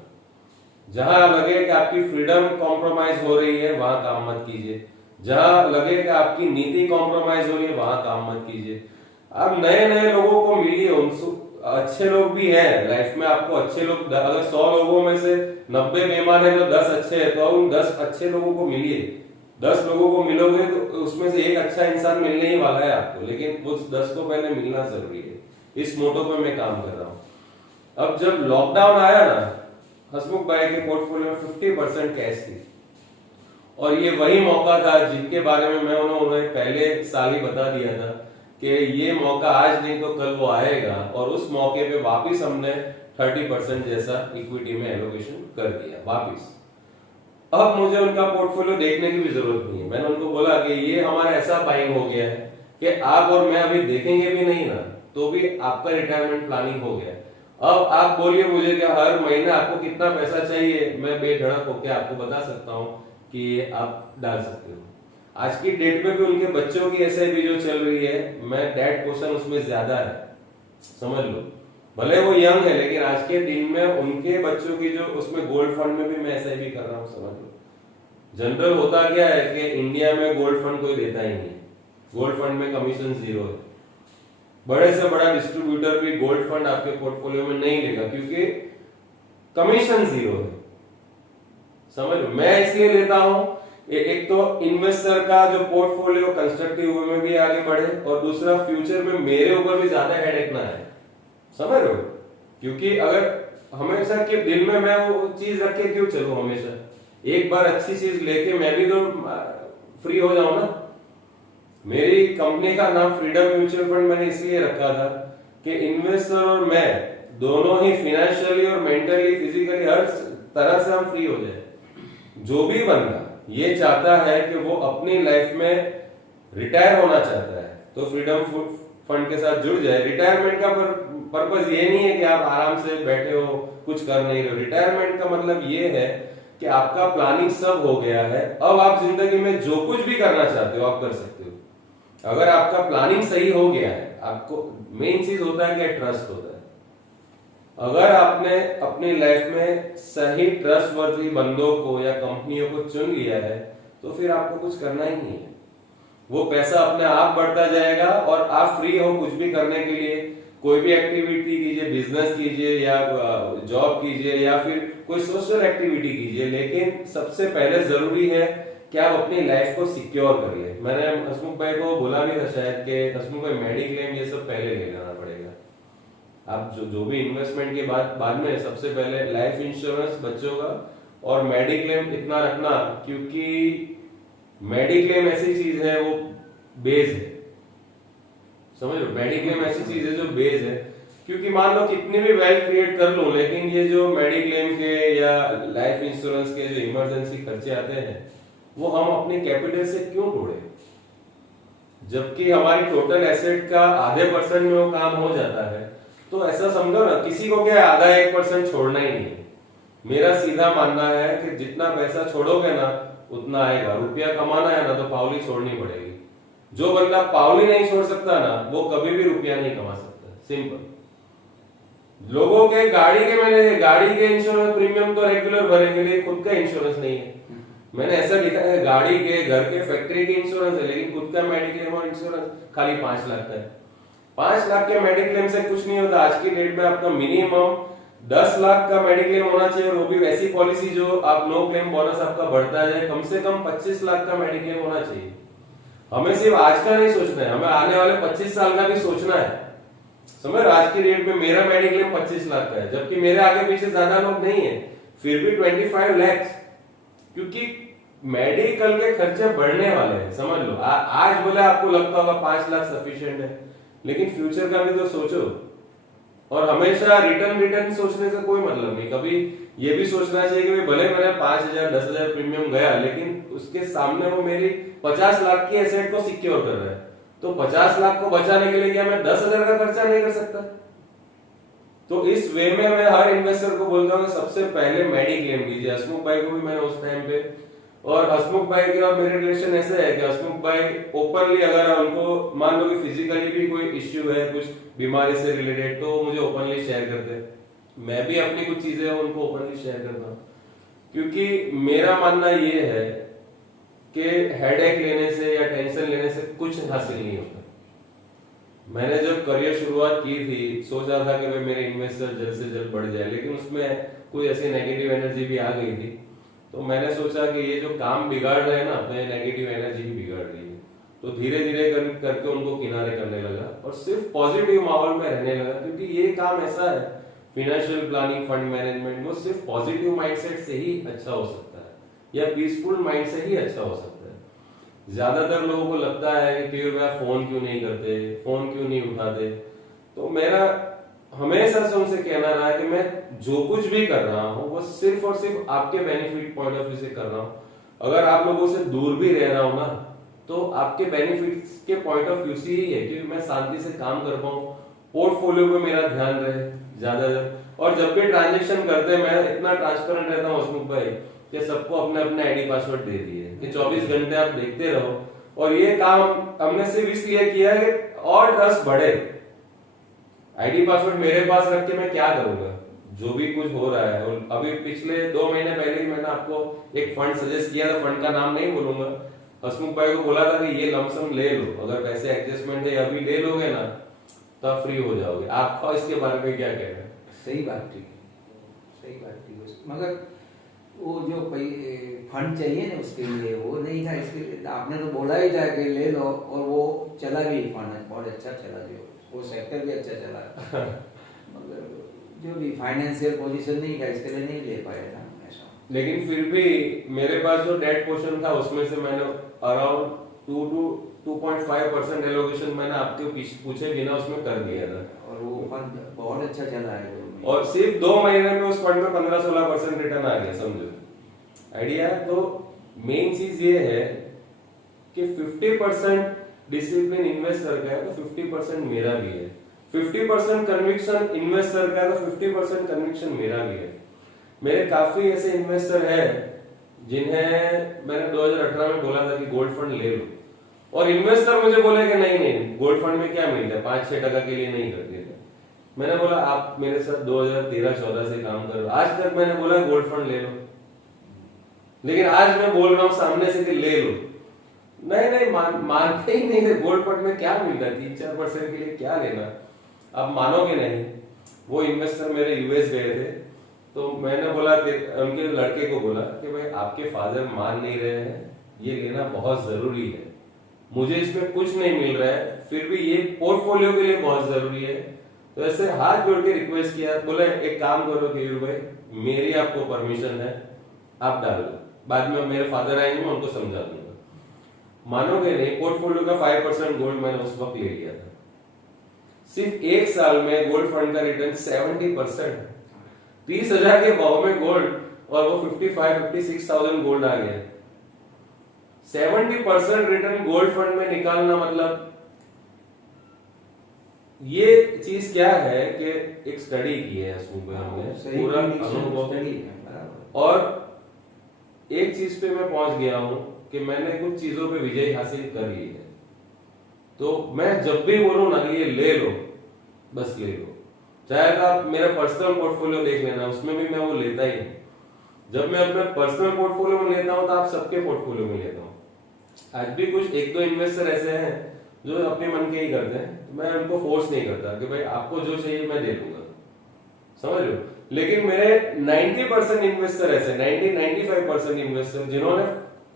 जहां लगे कि आपकी फ्रीडम कॉम्प्रोमाइज हो रही है वहां काम मत कीजिए, जहां लगे कि आपकी नीति कॉम्प्रोमाइज हो रही है वहां काम मत कीजिए। आप नए नए लोगों को मिलिए, उनसे अच्छे लोग भी हैं लाइफ में, आपको अच्छे लोग, अगर 100 लोगों में से 90 बेईमान है तो 10 अच्छे हैं, तो उन 10 अच्छे लोगों को मिलिए। 10 लोगों को मिलोगे तो उसमें से एक अच्छा इंसान मिलने ही वाला है आपको, लेकिन उस 10 को पहले मिलना जरूरी है। इस मोटो पे मैं काम कर रहा हूं। अब जब लॉकडाउन आया ना, हसमुख भाई के पोर्टफोलियो में 50% कैश थी, और ये वही मौका था जिनके बारे में मैं उन्हें पहले साल ही बता दिया था कि ये मौका आज नहीं तो कल वो आएगा, और उस मौके पे वापिस हमने 30% जैसा इक्विटी में एलोकेशन कर दिया वापिस। अब मुझे उनका पोर्टफोलियो देखने की भी जरूरत नहीं है। मैंने उनको बोला कि ये हमारा ऐसा बाइंग हो गया है कि आप और मैं अभी देखेंगे भी नहीं ना तो भी आपका रिटायरमेंट प्लानिंग हो गया। अब आप बोलिए मुझे कि हर महीने आपको कितना पैसा चाहिए, मैं बेधड़क होकर आपको बता सकता हूँ कि आप डाल सकते हो। आज की डेट में भी उनके बच्चों की एसआईपी जो चल रही है, मैं डेट पोर्शन उसमें ज्यादा है, समझ लो। भले वो यंग है लेकिन आज के दिन में उनके बच्चों की जो उसमें गोल्ड फंड में भी मैं एसआईपी कर रहा हूँ, समझ लो। जनरल होता क्या है कि इंडिया में गोल्ड फंड कोई देता ही नहीं, गोल्ड फंड में कमीशन 0 है। बड़े से बड़ा डिस्ट्रीब्यूटर भी गोल्ड फंड आपके पोर्टफोलियो में नहीं लेगा क्योंकि कमीशन 0 है, समझ लो। मैं इसलिए लेता हूं, एक तो इन्वेस्टर का जो पोर्टफोलियो कंस्ट्रक्टिव वे में भी आगे बढ़े, और दूसरा फ्यूचर में मेरे ऊपर भी ज्यादा हेडेक ना है, समझ लो। क्योंकि अगर हमेशा के दिल में मैं वो चीज रख के क्यों चलूं, हमेशा एक बार अच्छी चीज लेके मैं भी तो फ्री हो जाऊं ना। मेरी कंपनी का नाम फ्रीडम म्यूचुअल फंड मैंने इसलिए रखा था कि इन्वेस्टर और मैं दोनों ही फाइनेंशियली और मेंटली फिजिकली हर तरह से हम फ्री हो जाए। जो भी बंदा ये चाहता है कि वो अपनी लाइफ में रिटायर होना चाहता है तो फ्रीडम फंड के साथ जुड़ जाए। रिटायरमेंट का पर्पस ये नहीं है कि आप आराम से बैठे हो कुछ कर नहीं रहे हो। रिटायरमेंट का मतलब ये है कि आपका प्लानिंग सब हो गया है, अब आप जिंदगी में जो कुछ भी करना चाहते हो आप कर सकते हो। अगर आपका प्लानिंग सही हो गया है, आपको मेन चीज होता है कि ट्रस्ट होता है। अगर आपने अपनी लाइफ में सही ट्रस्टवर्दी बंदों को या कंपनियों को चुन लिया है तो फिर आपको कुछ करना ही नहीं है। वो पैसा अपने आप बढ़ता जाएगा और आप फ्री हो कुछ भी करने के लिए। कोई भी एक्टिविटी कीजिए, बिजनेस कीजिए या जॉब कीजिए या फिर कोई सोशल एक्टिविटी कीजिए, लेकिन सबसे पहले जरूरी है कि आप अपनी लाइफ को सिक्योर कर ले। मैंने हसमुख भाई को बोला भी था शायद कि हसमुख भाई मेडिक्लेम ये सब पहले ले लेना पड़ेगा। आप जो भी इन्वेस्टमेंट के बाद में सबसे पहले लाइफ इंश्योरेंस बच्चों का और मेडिक्लेम इतना रखना, क्योंकि मेडिक्लेम ऐसी चीज है वो बेस है, समझ लो। मेडिक्लेम ऐसी चीज है जो बेस है, क्योंकि मान लो कितनी भी वेल्थ क्रिएट कर लो लेकिन ये जो मेडिक्लेम के या लाइफ इंश्योरेंस के जो इमरजेंसी खर्चे आते हैं वो हम अपनी कैपिटल से क्यों तोड़े, जबकि हमारी टोटल एसेट का आधे % में वो काम हो जाता है। तो ऐसा समझो ना, किसी को क्या आधा 1% छोड़ना ही नहीं है। मेरा सीधा मानना है कि जितना पैसा छोड़ोगे ना उतना आएगा। रुपया कमाना है ना तो पावली छोड़नी पड़ेगी। जो बंदा पावली नहीं छोड़ सकता ना, वो कभी भी रुपया नहीं कमा सकता। सिंपल। लोगों के गाड़ी के इंश्योरेंस प्रीमियम तो रेगुलर भरेंगे, लेकिन खुद का इंश्योरेंस नहीं है। मैंने ऐसा लिखा है, गाड़ी के, घर के, फैक्ट्री के इंश्योरेंस है, लेकिन खुद का मेडिक्लेम और इंश्योरेंस खाली 5 लाख का है। 5 लाख के मेडिक्लेम से कुछ नहीं होता। आज की डेट में आपका मिनिमम 10 लाख का मेडिक्लेम होना चाहिए, और वो भी वैसी पॉलिसी जो आप नो क्लेम बोनस आपका बढ़ता जाए। कम से कम 25 लाख का मेडिक्लेम होना चाहिए। हमें सिर्फ आज का नहीं सोचना है, हमें आने वाले 25 साल का भी सोचना है। समझ, आज की डेट में मेरा मेडिक्लेम 25 लाख का है, जबकि मेरे आगे पीछे ज्यादा लोग नहीं है, फिर भी 25 लाख, क्योंकि मेडिकल के खर्चे बढ़ने वाले हैं। समझ लो, आज बोले आपको लगता होगा 5 लाख सफिशिएंट है, लेकिन फ्यूचर का भी तो सोचो। और हमेशा रिटर्न सोचने से कोई मतलब नहीं। कभी ये भी सोचना चाहिए कि भले मेरा 5,000 10,000 प्रीमियम गया, लेकिन उसके सामने वो मेरी 50 लाख की एसेट को सिक्योर कर रहा है। तो 50 लाख को बचाने के लिए क्या मैं 10,000 का खर्चा नहीं कर सकता? तो इस वे में मैं हर इन्वेस्टर को बोलता हूँ सबसे पहले मेडिक्लेम लीजिए। हसमुख भाई को भी मैंने उस टाइम पे, और हसमुख भाई के और मेरे रिलेशन ऐसे है कि हसमुख भाई ओपनली, अगर उनको मान लो कि फिजिकली भी कोई इश्यू है, कुछ बीमारी से रिलेटेड, तो मुझे ओपनली शेयर करते हैं। मैं भी अपनी कुछ चीजें उनको ओपनली शेयर करता हूँ, क्योंकि मेरा मानना ये है कि हेडेक लेने से या टेंशन लेने से कुछ हासिल नहीं होता। मैंने जब करियर शुरुआत की थी, सोचा था कि भाई मेरे इन्वेस्टर जल्द से जल्द बढ़ जाए, लेकिन उसमें कोई ऐसी नेगेटिव एनर्जी भी आ गई थी। तो मैंने सोचा कि ये जो काम बिगाड़ रहे हैं ना, अपने नेगेटिव एनर्जी ही बिगाड़ रही है। तो धीरे धीरे करके उनको किनारे करने लगा और सिर्फ पॉजिटिव माहौल में रहने लगा, क्योंकि ये काम ऐसा है, फाइनेंशियल प्लानिंग, फंड मैनेजमेंट, वो सिर्फ पॉजिटिव माइंडसेट से ही अच्छा हो सकता है, या पीसफुल माइंड से ही अच्छा हो सकता है। ज्यादातर लोगों को लगता है कि भैया फोन क्यों नहीं करते, फोन क्यों नहीं उठाते। तो मेरा हमेशा से उनसे कहना रहा है कि मैं जो कुछ भी कर रहा हूँ वो सिर्फ और सिर्फ आपके बेनिफिट पॉइंट ऑफ व्यू से कर रहा हूँ। अगर आप लोगों से दूर भी रह रहा हूँ ना, तो आपके बेनिफिट्स के पॉइंट ऑफ व्यू से ही है, क्योंकि मैं शांति से काम कर पाऊँ, पोर्टफोलियो पे मेरा ध्यान रहे ज्यादातर। और जब भी ट्रांजेक्शन करते हैं, मैं इतना ट्रांसपेरेंट रहता हूँ हसमुख भाई कि सबको अपने अपने आईडी पासवर्ड दे दिए कि 24 घंटे आप देखते रहो। और ये काम हमने सिर्फ इसलिए किया है कि और ट्रस्ट बढ़े। आईडी पासवर्ड मेरे पास रख के मैं क्या करूंगा, जो भी कुछ हो रहा है। और अभी पिछले 2 महीने पहले ही मैंने आपको एक फंड सजेस्ट किया था, फंड का नाम नहीं बोलूंगा। हसमुख भाई को बोला था कि ये लमसम ले लो, अगर पैसे एडजस्टमेंट है अभी ले लोगे ना तब फ्री हो जाओगे। आपका इसके बारे में क्या कहना है? सही बात ठीक है, सही बात ठीक है, मगर वो जो फंड चाहिए ना उसके लिए वो नहीं था। इसके लिए आपने तो बोला ही था कि ले लो, और वो चला भी, फंड बहुत अच्छा चला, जो वो सेक्टर भी अच्छा चला मगर जो भी फाइनेंशियल पोजीशन नहीं था इसके लिए नहीं ले पाया था ऐसा। लेकिन फिर भी मेरे पास जो डेट पोर्शन था उसमें से मैंने अराउंड 2 to 2.5% एलोकेशन मैंने आपके पूछे बिना उसमें कर दिया था, और वो फंड बहुत अच्छा चला है। और सिर्फ 2 महीने में उस फंड में 15-16% रिटर्न आ गया, समझो आइडिया। तो मेन चीज ये है कि 50% डिसिप्लिन इन्वेस्टर का है तो 50% मेरा भी है, 50% कन्विक्शन इन्वेस्टर का है तो 50% कन्विक्शन मेरा भी है। मेरे काफी ऐसे इन्वेस्टर हैं जिन्हें मैंने 2018 में बोला था कि गोल्ड फंड ले लो, और इन्वेस्टर मुझे बोले कि नहीं नहीं गोल्ड फंड में क्या मिलता है, 5-6% के लिए नहीं करते थे। मैंने बोला आप मेरे साथ 2013-14 से काम कर रहे हो, आज तक मैंने बोला गोल्ड फंड ले लो, लेकिन आज मैं बोल रहा हूं सामने से कि ले लो। नहीं नहीं मानते ही नहीं थे। गोल्ड फंड में क्या मिलता है, 3-4% के लिए क्या लेना। आप मानोगे नहीं, वो इन्वेस्टर मेरे यूएस गए थे, तो मैंने बोला उनके लड़के को बोला कि भाई आपके फादर मान नहीं रहे हैं, ये लेना बहुत जरूरी है, मुझे इसमें कुछ नहीं मिल रहा है, फिर भी ये पोर्टफोलियो के लिए बहुत जरूरी है। तो ऐसे हाथ जोड़ के रिक्वेस्ट किया, बोले एक काम करो केयूर भाई, मेरी आपको परमिशन है, आप डाल दो, बाद में मेरे फादर आएंगे मैं उनको समझा दूंगा। मानोगे नहीं, पोर्टफोलियो का 5% गोल्ड मैंने उस वक्त ले लिया था। सिर्फ 1 साल में गोल्ड फंड का रिटर्न 70%, 30,000 के भाव में गोल्ड, और वो 55-56,000 गोल्ड आ गया। 70% रिटर्न गोल्ड फंड में निकालना मतलब ये चीज क्या है कि एक स्टडी की है हमने पूरा अनुभव, और एक चीज पे मैं पहुंच गया हूं कि मैंने कुछ चीजों पे विजय हासिल कर ली है। तो मैं जब भी बोलूँ ना कि ये ले लो, बस ले लो। चाहे तो आप मेरा पर्सनल पोर्टफोलियो देख लेना, उसमें भी मैं वो लेता ही हूँ। जब मैं अपने पर्सनल पोर्टफोलियो में लेता हूँ तो आप सबके पोर्टफोलियो में लेता हूँ। आज भी कुछ एक दो इन्वेस्टर ऐसे हैं जो अपने मन के ही करते हैं, तो मैं उनको फोर्स नहीं करता कि भाई आपको जो चाहिए मैं दे दूंगा, समझ लो। लेकिन मेरे 90% इन्वेस्टर ऐसे, 90-95% इन्वेस्टर जिन्होंने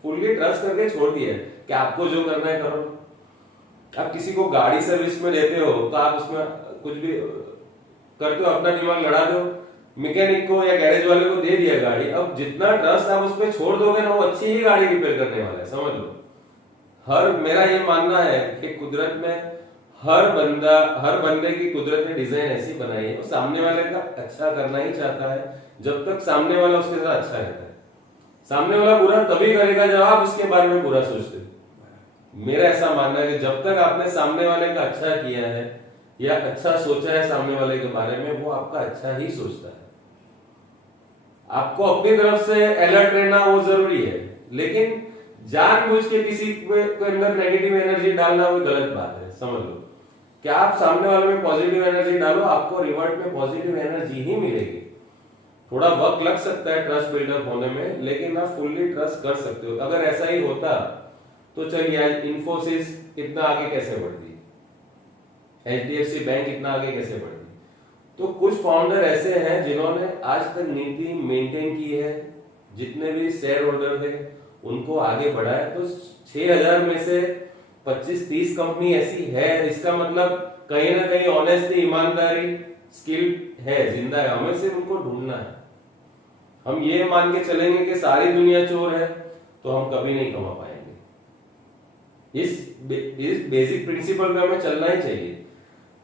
फुल्ली ट्रस्ट करके छोड़ दिया है कि आपको जो करना है करो। आप किसी को गाड़ी सर्विस में देते हो तो आप उसमें कुछ भी करते हो, अपना दिमाग लड़ा दो, मैकेनिक को या गैरेज वाले को दे दिया गाड़ी, अब जितना ट्रस्ट आप उस पर छोड़ दोगे ना, वो अच्छी ही गाड़ी रिपेयर करने वाला है, समझ लो। मेरा ये मानना है कि कुदरत में हर बंदे की कुदरत ने डिजाइन ऐसी बनाई है, वो सामने वाले का अच्छा करना ही चाहता है, जब तक सामने वाला उसके साथ अच्छा रहता है। सामने वाला बुरा तभी करेगा जब आप उसके बारे में बुरा सोचते हो। मेरा ऐसा मानना है कि जब तक आपने सामने वाले का अच्छा किया है या अच्छा सोचा है सामने वाले के बारे में, वो आपका अच्छा ही सोचता है। आपको अपनी तरफ से अलर्ट रहना वो जरूरी है, लेकिन जानबूझ के किसी के अंदर नेगेटिव एनर्जी डालना वो गलत बात है, समझ लो। कि आप सामने वाले में पॉजिटिव एनर्जी डालो, आपको रिवर्ट में पॉजिटिव एनर्जी ही मिलेगी। थोड़ा वक्त लग सकता है ट्रस्ट बिल्डअप होने में, लेकिन आप फुल्ली ट्रस्ट कर सकते हो। अगर ऐसा ही होता तो चलिए आज इन्फोसिस इतना आगे कैसे बढ़ती, HDFC बैंक इतना आगे कैसे बढ़ती। तो कुछ फाउंडर ऐसे हैं जिन्होंने आज तक नीति मेंटेन की है, जितने भी शेयर होल्डर थे उनको आगे बढ़ाया। तो 6000 में से 25-30 कंपनी ऐसी है, इसका मतलब कहीं ना कहीं ऑनेस्टी, ईमानदारी, स्किल है, जिंदा है। हमें सिर्फ उनको ढूंढना है। हम ये मान के चलेंगे कि सारी दुनिया चोर है तो हम कभी नहीं कमा पाएंगे। इस बेसिक प्रिंसिपल पे हमें चलना ही चाहिए।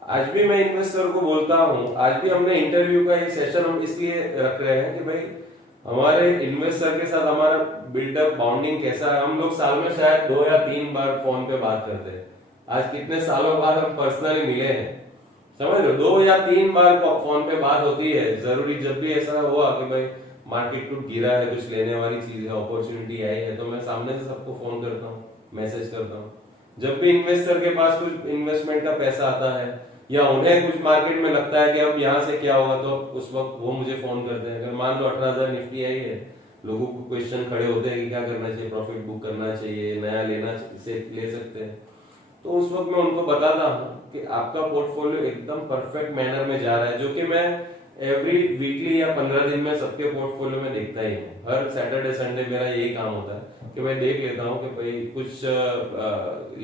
आज भी मैं इन्वेस्टर को बोलता हूं, आज भी हमने इंटरव्यू का एक सेशन हम इसलिए रख रहे हैं कि भाई हमारे इन्वेस्टर के साथ हमारा बिल्डअप बॉन्डिंग कैसा है। हम लोग साल में शायद 2 या 3 बार फोन पे बात करते हैं। आज कितने सालों बाद हम पर्सनली मिले हैं, समझ लो। 2 या 3 बार फोन पे बात होती है। जरूरी जब भी ऐसा हुआ कि भाई मार्केट टूट गिरा है, कुछ लेने वाली चीज है, अपॉर्चुनिटी आई है, तो मैं सामने से सबको फोन करता हूँ, मैसेज करता हूँ। जब भी इन्वेस्टर के पास कुछ इन्वेस्टमेंट का पैसा आता है या उन्हें कुछ मार्केट में लगता है कि अब यहाँ से क्या होगा, तो उस वक्त वो मुझे फोन करते हैं। अगर मान लो 18,000 निफ्टी आई है, लोगों को क्वेश्चन खड़े होते हैं कि क्या करना चाहिए, प्रॉफिट बुक करना चाहिए, नया लेना से ले सकते हैं, तो उस वक्त मैं उनको बताता हूँ कि आपका पोर्टफोलियो एकदम परफेक्ट मैनर में जा रहा है, जो कि मैं एवरी वीकली या 15 दिन में सबके पोर्टफोलियो में देखता ही हूँ। हर सैटरडे संडे मेरा यही काम होता है कि मैं देख लेता हूँ कि भाई कुछ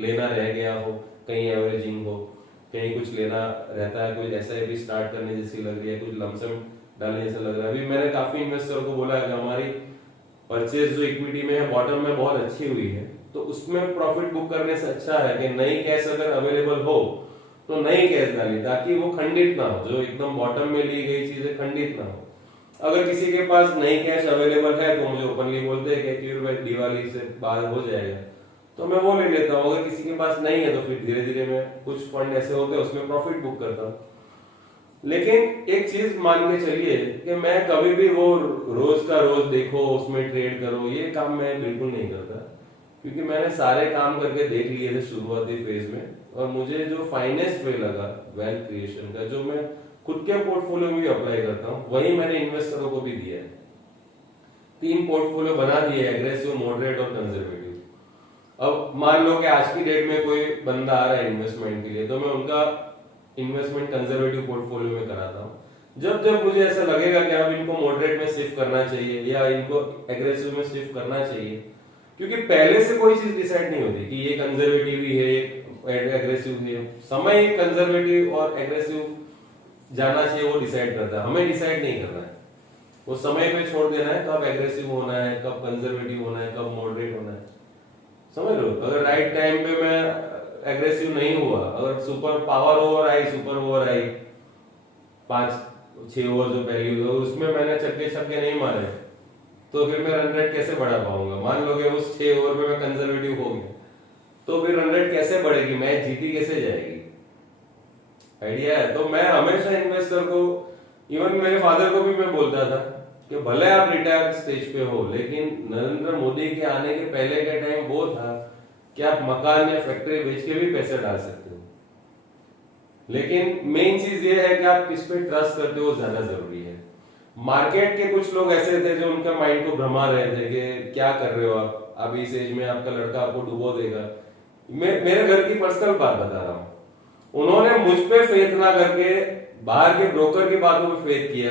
लेना रह गया हो, कहीं एवरेजिंग हो, कहीं कुछ लेना रहता है, कुछ ऐसा भी स्टार्ट करने जैसी लग रही है, कुछ लमसम डालने जैसा लग रहा है। अभी मैंने काफी इन्वेस्टर को बोला है कि हमारी परचेज जो इक्विटी में है बॉटम में बहुत अच्छी हुई है, तो उसमें प्रॉफिट बुक करने से अच्छा है कि नई कैश अगर अवेलेबल हो तो नई कैश डाली, ताकि वो खंडित ना हो, जो एकदम बॉटम में ली गई चीजें खंडित ना हो। अगर किसी के पास नई कैश अवेलेबल है तो मुझे ओपनली बोलते हैं कि भाई दिवाली से बाहर हो जाएगा, तो मैं वो ले लेता हूँ। अगर किसी के पास नहीं है तो फिर धीरे धीरे मैं कुछ फंड ऐसे होते हैं उसमें प्रॉफिट बुक करता हूँ। लेकिन एक चीज मान के चलिए कि मैं कभी भी वो रोज का रोज देखो उसमें ट्रेड करो, ये काम मैं बिल्कुल नहीं करता, क्योंकि मैंने सारे काम करके देख लिए थे शुरुआती फेज में, और मुझे जो फाइनेस्ट वे लगा वेल्थ क्रिएशन का, जो मैं खुद के पोर्टफोलियो में भी अप्लाई करता हूँ, वही मैंने इन्वेस्टरों को भी दिया है। 3 पोर्टफोलियो बना दिए, एग्रेसिव, मॉडरेट और कंजर्वेटिव। अब मान लो कि आज की डेट में कोई बंदा आ रहा है इन्वेस्टमेंट के लिए, तो मैं उनका इन्वेस्टमेंट कंजर्वेटिव पोर्टफोलियो में कराता हूँ। जब जब मुझे ऐसा लगेगा कि अब इनको मॉडरेट में शिफ्ट करना चाहिए या इनको एग्रेसिव में शिफ्ट करना चाहिए, क्योंकि पहले से कोई चीज डिसाइड नहीं होती कि ये कंजर्वेटिव ही है, एग्रेसिव है। समय कंजर्वेटिव और एग्रेसिव जाना चाहिए वो डिसाइड करता है, हमें डिसाइड नहीं करना है। वो समय पे छोड़ देना है, कब एग्रेसिव होना है, कब कंजर्वेटिव होना है, कब मॉडरेट होना है, समझ लो। अगर राइट टाइम पे मैं एग्रेसिव नहीं हुआ, अगर सुपर पावर ओवर आई, सुपर ओवर आई 5-6 ओवर जो पहली हुई उसमें मैंने छक्के नहीं मारे, तो फिर मैं रन रेट कैसे बढ़ा पाऊंगा। मान लो कि उस 6 ओवर में मैं कंजर्वेटिव हो गया, तो फिर रन रेट कैसे बढ़ेगी, मैच जीती कैसे जाएगी। आइडिया है। तो मैं हमेशा इन्वेस्टर को, इवन मेरे फादर को भी मैं बोलता था कि भले आप रिटायर स्टेज पे हो, लेकिन नरेंद्र मोदी के आने के पहले का टाइम वो था कि आप मकान या फैक्ट्री बेच के भी पैसे डाल सकते हो, लेकिन मेन चीज ये है कि आप किस पे ट्रस्ट करते हो, ज्यादा जरूरी है। मार्केट के कुछ लोग ऐसे थे जो उनका माइंड को भरमा रहे थे कि क्या कर रहे हो आप, अभी इस एज में आपका लड़का आपको डुबो देगा। मेरे घर की पर्सनल बात बता रहा हूं, उन्होंने मुझ पे फेथ ना करके बाहर के ब्रोकर की बातों पे फेथ किया,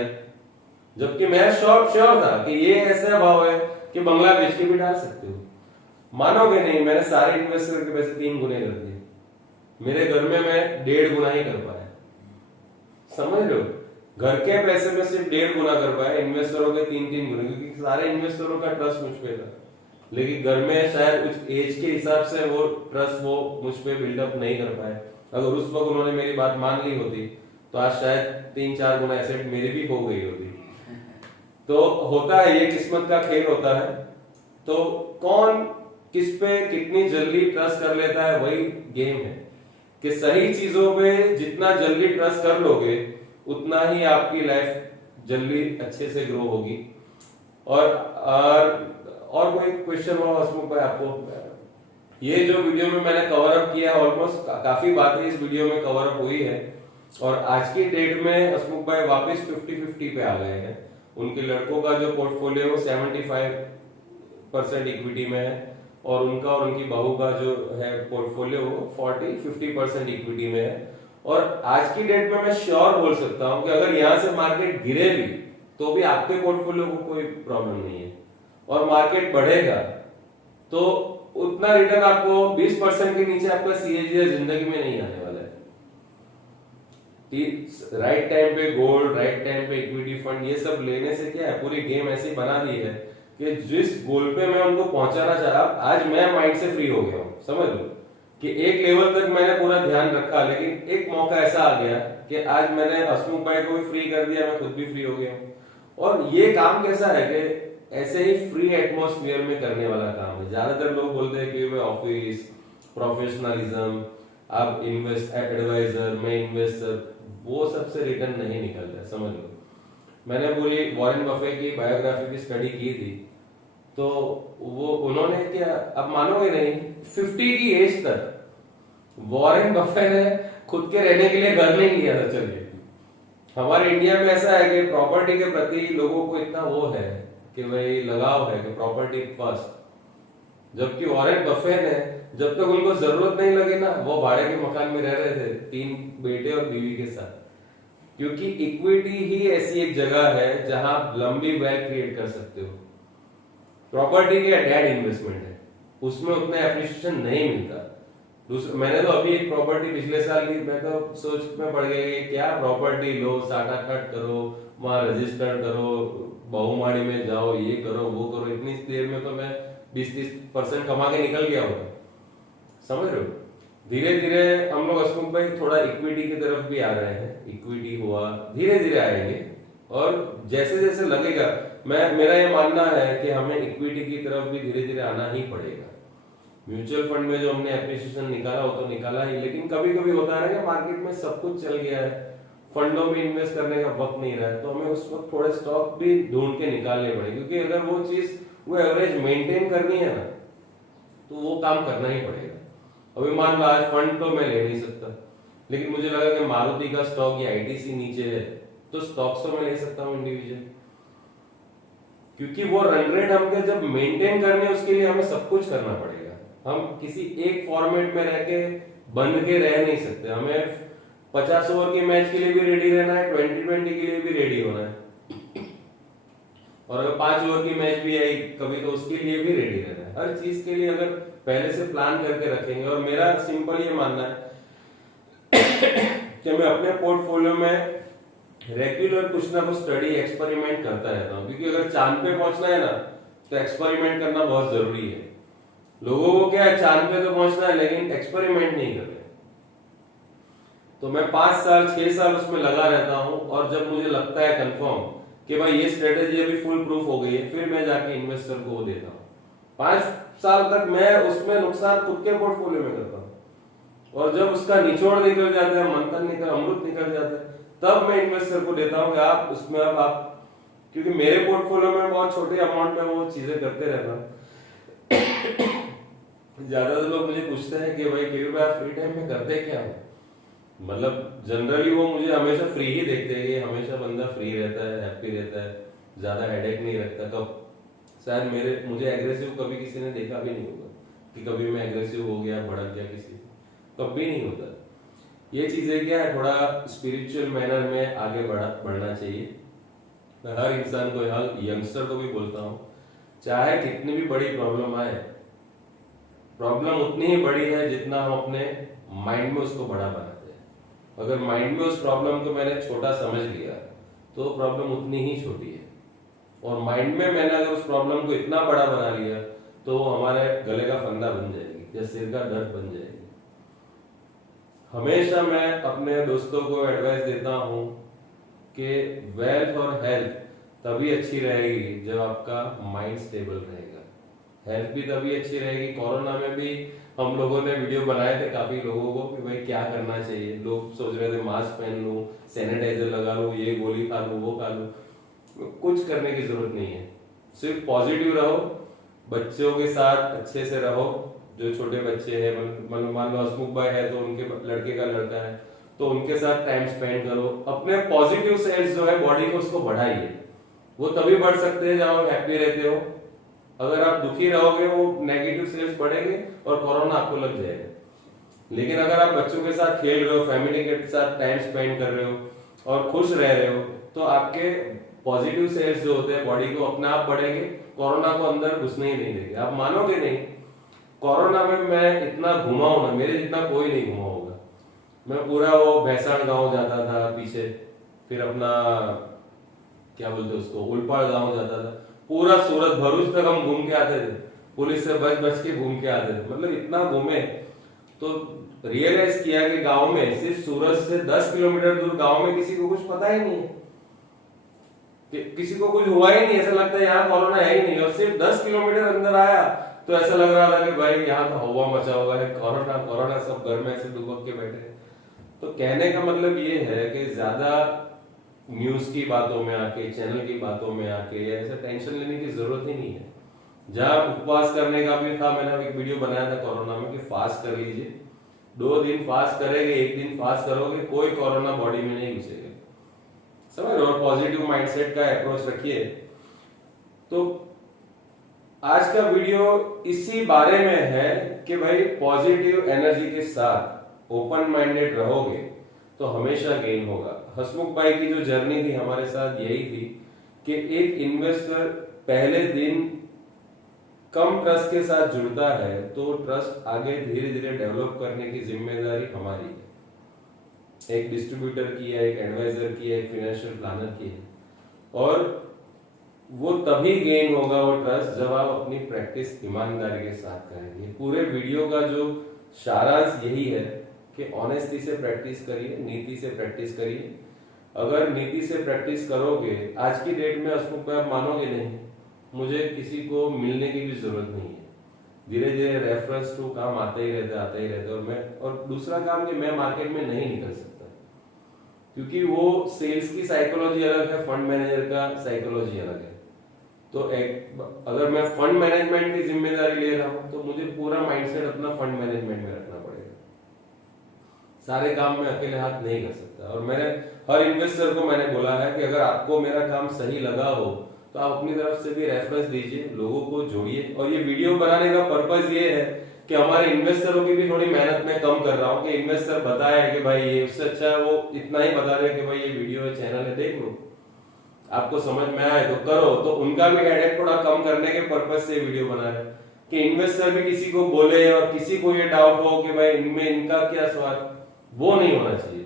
जबकि मैं श्योर था कि ये ऐसा भाव है कि बंगला बेच के भी डाल सकते हो। मानोगे नहीं, मैंने सारे इन्वेस्टर के पैसे 3 गुने कर दिए। मेरे घर में मैं 1.5 गुना ही कर पाया, समझ लो, घर के पैसे में सिर्फ 1.5 गुना कर पाया, इन्वेस्टरों के 3-3 गुने, क्योंकि सारे इन्वेस्टरों का ट्रस्ट मुझ पे था। लेकिन घर में शायद उस एज के हिसाब से वो ट्रस्ट वो मुझ पे बिल्डअप नहीं कर पाए। अगर उस वक्त उन्होंने मेरी बात मान ली होती तो आज शायद 3-4 गुना एसेट मेरी भी हो गई होती। तो होता है, ये किस्मत का खेल होता है। तो कौन किस पे कितनी जल्दी ट्रस्ट कर लेता है, वही गेम है कि सही चीजों पे जितना जल्दी ट्रस्ट कर लोगे उतना ही आपकी लाइफ जल्दी अच्छे से ग्रो होगी। और कोई क्वेश्चन हो हसमुख भाई आपको? ये जो वीडियो में मैंने कवर अप किया, ऑलमोस्ट काफी बातें इस वीडियो में कवर अप हुई है, और आज की डेट में हसमुख भाई वापस 50-50 पे आ गए हैं। उनके लड़कों का जो पोर्टफोलियो 75% इक्विटी में है, और उनका और उनकी बहू का जो है पोर्टफोलियो 40-50% इक्विटी में है। और आज की डेट में मैं श्योर बोल सकता हूं कि अगर यहां से मार्केट गिरे भी तो भी आपके पोर्टफोलियो को कोई प्रॉब्लम नहीं है, और मार्केट बढ़ेगा तो उतना रिटर्न आपको 20% के नीचे आपका सीएजीआर जिंदगी में नहीं आने वाला है। राइट टाइम पे गोल्ड, राइट टाइम पे इक्विटी फंड, ये सब लेने से क्या है, पूरी गेम ऐसी बना दी है कि जिस गोल पे मैं उनको पहुंचाना चाहा, आज मैं माइंड से फ्री हो गया हूं। समझ लो कि एक लेवल तक मैंने पूरा ध्यान रखा, लेकिन एक मौका ऐसा आ गया कि आज मैंने हसमुख भाई को भी फ्री कर दिया, मैं खुद भी फ्री हो गया हूं। और ये काम कैसा है कि ऐसे ही फ्री एटमॉस्फेयर में करने वाला काम है। ज्यादातर लोग बोलते हैं कि मैं ऑफिस, प्रोफेशनलिज्म, आप इन्वेस्ट एडवाइजर, मैं इन्वेस्टर, वो सबसे रिटर्न नहीं निकलता है। समझ लो, मैंने पूरी वॉरेन बफे की बायोग्राफी की स्टडी की थी, तो वो उन्होंने क्या, अब मानोगे नहीं, 50 की एज तक वॉरेन बफे ने खुद के रहने के लिए घर नहीं लिया था। चलिए, हमारे इंडिया में ऐसा है कि प्रॉपर्टी के प्रति लोगों को इतना वो है कि भाई लगाव है कि प्रॉपर्टी फर्स्ट, जबकि वॉरेन बफे ने जब तक उनको जरूरत नहीं लगी ना, वो भाड़े के मकान में रह रहे थे 3 बेटे और बीवी के साथ, क्योंकि इक्विटी ही ऐसी एक जगह है जहां आप लंबी वेल्थ क्रिएट कर सकते हो। प्रॉपर्टी की डेड इन्वेस्टमेंट है, उसमें उतना एप्रिसिएशन नहीं मिलता। दूसरा, मैंने तो अभी एक प्रॉपर्टी पिछले साल की, मैं तो सोच में पड़ गया कि क्या प्रॉपर्टी लो, साटाखाट करो, वहां रजिस्टर करो, बहुमाड़ी में जाओ, ये करो वो करो, इतनी देर में तो मैं 20-30% कमा के निकल गया होगा। समझ रहे हो? धीरे धीरे हम लोग हसमुख भाई थोड़ा इक्विटी की तरफ भी आ रहे हैं। इक्विटी हुआ, धीरे धीरे आएंगे, और जैसे जैसे लगेगा, मेरा ये मानना है कि हमें इक्विटी की तरफ भी धीरे धीरे आना ही पड़ेगा। म्यूचुअल फंड में जो हमने एप्रिसिएशन निकाला वो तो निकाला ही, लेकिन कभी कभी होता है कि मार्केट में सब कुछ चल गया है, फंडों में इन्वेस्ट करने का वक्त नहीं रहा है, तो हमें उस वक्त थोड़े स्टॉक भी ढूंढ के निकालने पड़ेंगे, क्योंकि अगर वो चीज वो एवरेज मेंटेन करनी है ना, तो वो काम करना ही पड़ेगा। अभी मान लो आज फंड तो मैं ले नहीं सकता, लेकिन मुझे लगा कि मारुति का स्टॉक या आईटीसी नीचे है, तो स्टॉक्स तो मैं ले सकता हूँ इंडिविजुअल, क्योंकि वो रन रेट हमको जब मेंटेन करने, उसके लिए हमें सब कुछ करना पड़ेगा। हम किसी एक फॉर्मेट में रह के बंध के रह नहीं सकते, हमें 50 ओवर के मैच के लिए भी रेडी रहना है, 2020 के लिए भी रेडी होना है, और अगर 5 ओवर की मैच भी आई कभी, तो उसके लिए भी रेडी रहना है। हर चीज के लिए अगर पहले से प्लान करके रखेंगे, और मेरा सिंपल ये मानना है कि मैं अपने पोर्टफोलियो में रेगुलर कुछ ना कुछ स्टडी एक्सपेरिमेंट करता रहता हूँ, क्योंकि अगर चांद पे पहुंचना है ना, तो एक्सपेरिमेंट करना बहुत जरूरी है। लोगों को क्या है, चांद पे तो पहुंचना है, लेकिन एक्सपेरिमेंट नहीं कर रहे। तो मैं 5 साल 6 साल उसमें लगा रहता हूं, और जब मुझे लगता है कंफर्म कि भाई ये स्ट्रेटेजी अभी फुल प्रूफ हो गई है, फिर मैं जाके इन्वेस्टर को देता हूँ। 5 साल तक मैं उसमें नुकसान खुद के पोर्टफोलियो में करता हूँ, और जब उसका निचोड़ निकल जाता है, मंथन निकल, अमृत निकल जाता है, तब मैं इन्वेस्टर को देता हूँ कि आप उसमें अब आप, क्योंकि मेरे पोर्टफोलियो में बहुत छोटे अमाउंट में वो चीजें करते रहता हूँ। ज्यादातर लोग मुझे पूछते हैं कि भाई केवल भाई आप फ्री टाइम में करते क्या हो। मतलब जनरली वो मुझे हमेशा फ्री ही देखते हैं कि हमेशा बंदा फ्री रहता है, हैप्पी रहता है, ज्यादा हेडेक नहीं रखता। कब शायद मुझे एग्रेसिव कभी किसी ने देखा भी नहीं होगा कि कभी मैं एग्रेसिव हो गया, भड़क गया किसी, कभी नहीं होता। ये चीजें क्या है, थोड़ा स्पिरिचुअल मैनर में आगे बढ़ना चाहिए। मैं हर इंसान को, हर यंगस्टर को भी बोलता हूँ, चाहे कितनी भी बड़ी प्रॉब्लम आए, प्रॉब्लम उतनी ही बड़ी है जितना हम अपने माइंड में उसको बड़ा बनाते हैं। अगर माइंड में उस प्रॉब्लम को मैंने छोटा समझ लिया तो प्रॉब्लम उतनी ही छोटी है, और माइंड में मैंने अगर उस प्रॉब्लम को इतना बड़ा बना लिया तो वो हमारे गले का फंदा बन जाएगी या सिर का दर्द बन जाएगी। हमेशा मैं अपने दोस्तों को एडवाइस देता हूं कि वेल्थ और हेल्थ तभी अच्छी रहेगी जब आपका माइंड स्टेबल रहेगा। हेल्थ भी तभी अच्छी रहेगी। कोरोना में भी हम लोगों ने वीडियो बनाए थे काफी लोगों को कि भाई क्या करना चाहिए। लोग सोच रहे थे मास्क पहन लूं, सैनिटाइजर लगा लूं, ये गोली खा लूं, वो खा लूं। कुछ करने की जरूरत नहीं है। सिर्फ पॉजिटिव रहो, बच्चों के साथ अच्छे से रहो। जो छोटे बच्चे हैं, मतलब मान लो हसमुख भाई है तो उनके लड़के का लड़का है तो उनके साथ टाइम स्पेंड करो। अपने पॉजिटिव सेल्स जो है बॉडी को, उसको बढ़ाइए। वो तभी बढ़ सकते हैं जब आप हैप्पी रहते हो। अगर आप दुखी रहोगे वो नेगेटिव सेल्स बढ़ेंगे और कोरोना आपको लग जाएगा। लेकिन अगर आप बच्चों के साथ खेल रहे हो, फैमिली के साथ टाइम स्पेंड कर रहे हो और खुश रह रहे हो तो आपके पॉजिटिव सेल्स जो होते हैं बॉडी को अपने आप बढ़ेंगे, कोरोना को अंदर घुसने ही नहीं देंगे। आप मानोगे नहीं, कोरोना में मैं इतना घुमा हूं ना, मेरे जितना कोई नहीं घुमा होगा। मैं पूरा वो भैंसाण गांव जाता था पीछे, फिर अपना क्या बोलते उसको, उलपाड़ गांव जाता था, पूरा सूरत भरूच तक हम घूम के आते थे। पुलिस से बच बच के घूम के आते थे। मतलब इतना घूमे तो रियलाइज किया कि गांव में, सिर्फ सूरत से 10 किलोमीटर दूर गांव में किसी को कुछ पता ही नहीं है, किसी को कुछ हुआ ही नहीं। ऐसा लगता है यहाँ कोरोना है ही नहीं। और सिर्फ 10 किलोमीटर अंदर आया तो ऐसा लग रहा था कि भाई यहाँ तो हवा मचा हुआ है, कोरोना कोरोना, सब घर में ऐसे दुबक के बैठे। तो कहने का मतलब ये है कि ज्यादा न्यूज की बातों में आके, चैनल की बातों में आके ऐसा टेंशन लेने की जरूरत ही नहीं है। जहां उपवास करने का भी था, मैंने एक वीडियो बनाया था कोरोना में कि फास्ट कर लीजिए, 2 दिन फास्ट करेंगे, 1 दिन फास्ट करोगे, कोई कोरोना बॉडी में नहीं घुसेगा। समझ रहे हो? पॉजिटिव माइंडसेट का अप्रोच रखिए। तो आज का वीडियो इसी बारे में है कि भाई पॉजिटिव एनर्जी के साथ ओपन माइंडेड रहोगे तो हमेशा गेन होगा। हसमुख भाई की जो जर्नी थी हमारे साथ यही थी कि एक इन्वेस्टर पहले दिन कम ट्रस्ट के साथ जुड़ता है तो ट्रस्ट आगे धीरे धीरे डेवलप करने की जिम्मेदारी हमारी है। एक डिस्ट्रीब्यूटर की है, एक एडवाइजर की है, एक फाइनेंशियल प्लानर की है। और वो तभी गेन होगा वो ट्रस्ट जब आप अपनी प्रैक्टिस ईमानदारी के साथ करेंगे। पूरे वीडियो का जो सारांश यही है कि ऑनेस्टी से प्रैक्टिस करिए, नीति से प्रैक्टिस करिए। अगर नीति से प्रैक्टिस करोगे, आज की डेट में हसमुख भाई आप मानोगे नहीं, मुझे किसी को मिलने की भी जरूरत नहीं है। धीरे धीरे रेफरेंस टू काम आता ही रहता। और दूसरा काम कि मैं मार्केट में नहीं निकल सकता क्योंकि वो सेल्स की साइकोलॉजी अलग है, फंड मैनेजर का साइकोलॉजी अलग है। तो अगर मैं फंड मैनेजमेंट की जिम्मेदारी ले रहा हूं तो मुझे पूरा माइंडसेट अपना फंड मैनेजमेंट में रखना पड़ेगा। सारे काम मैं अकेले हाथ नहीं कर सकता। और मैंने हर इन्वेस्टर को मैंने बोला है कि अगर आपको मेरा काम सही लगा हो तो आप अपनी तरफ से भी रेफरेंस दीजिए, लोगों को जोड़िए। और ये वीडियो बनाने का पर्पस ये है कि हमारे इन्वेस्टरों की भी थोड़ी मेहनत में कम कर रहा हूँ कि इन्वेस्टर बताए कि भाई ये, उससे अच्छा है वो इतना ही बता रहे कि भाई ये वीडियो है, चैनल है, देख लो, आपको समझ में आए तो करो। तो उनका भी हेडेक थोड़ा कम करने के पर्पस से वीडियो बना रहे हैं कि इन्वेस्टर भी किसी को बोले और किसी को ये डाउट हो कि भाई इनमें इनका क्या स्वाद, वो नहीं होना चाहिए।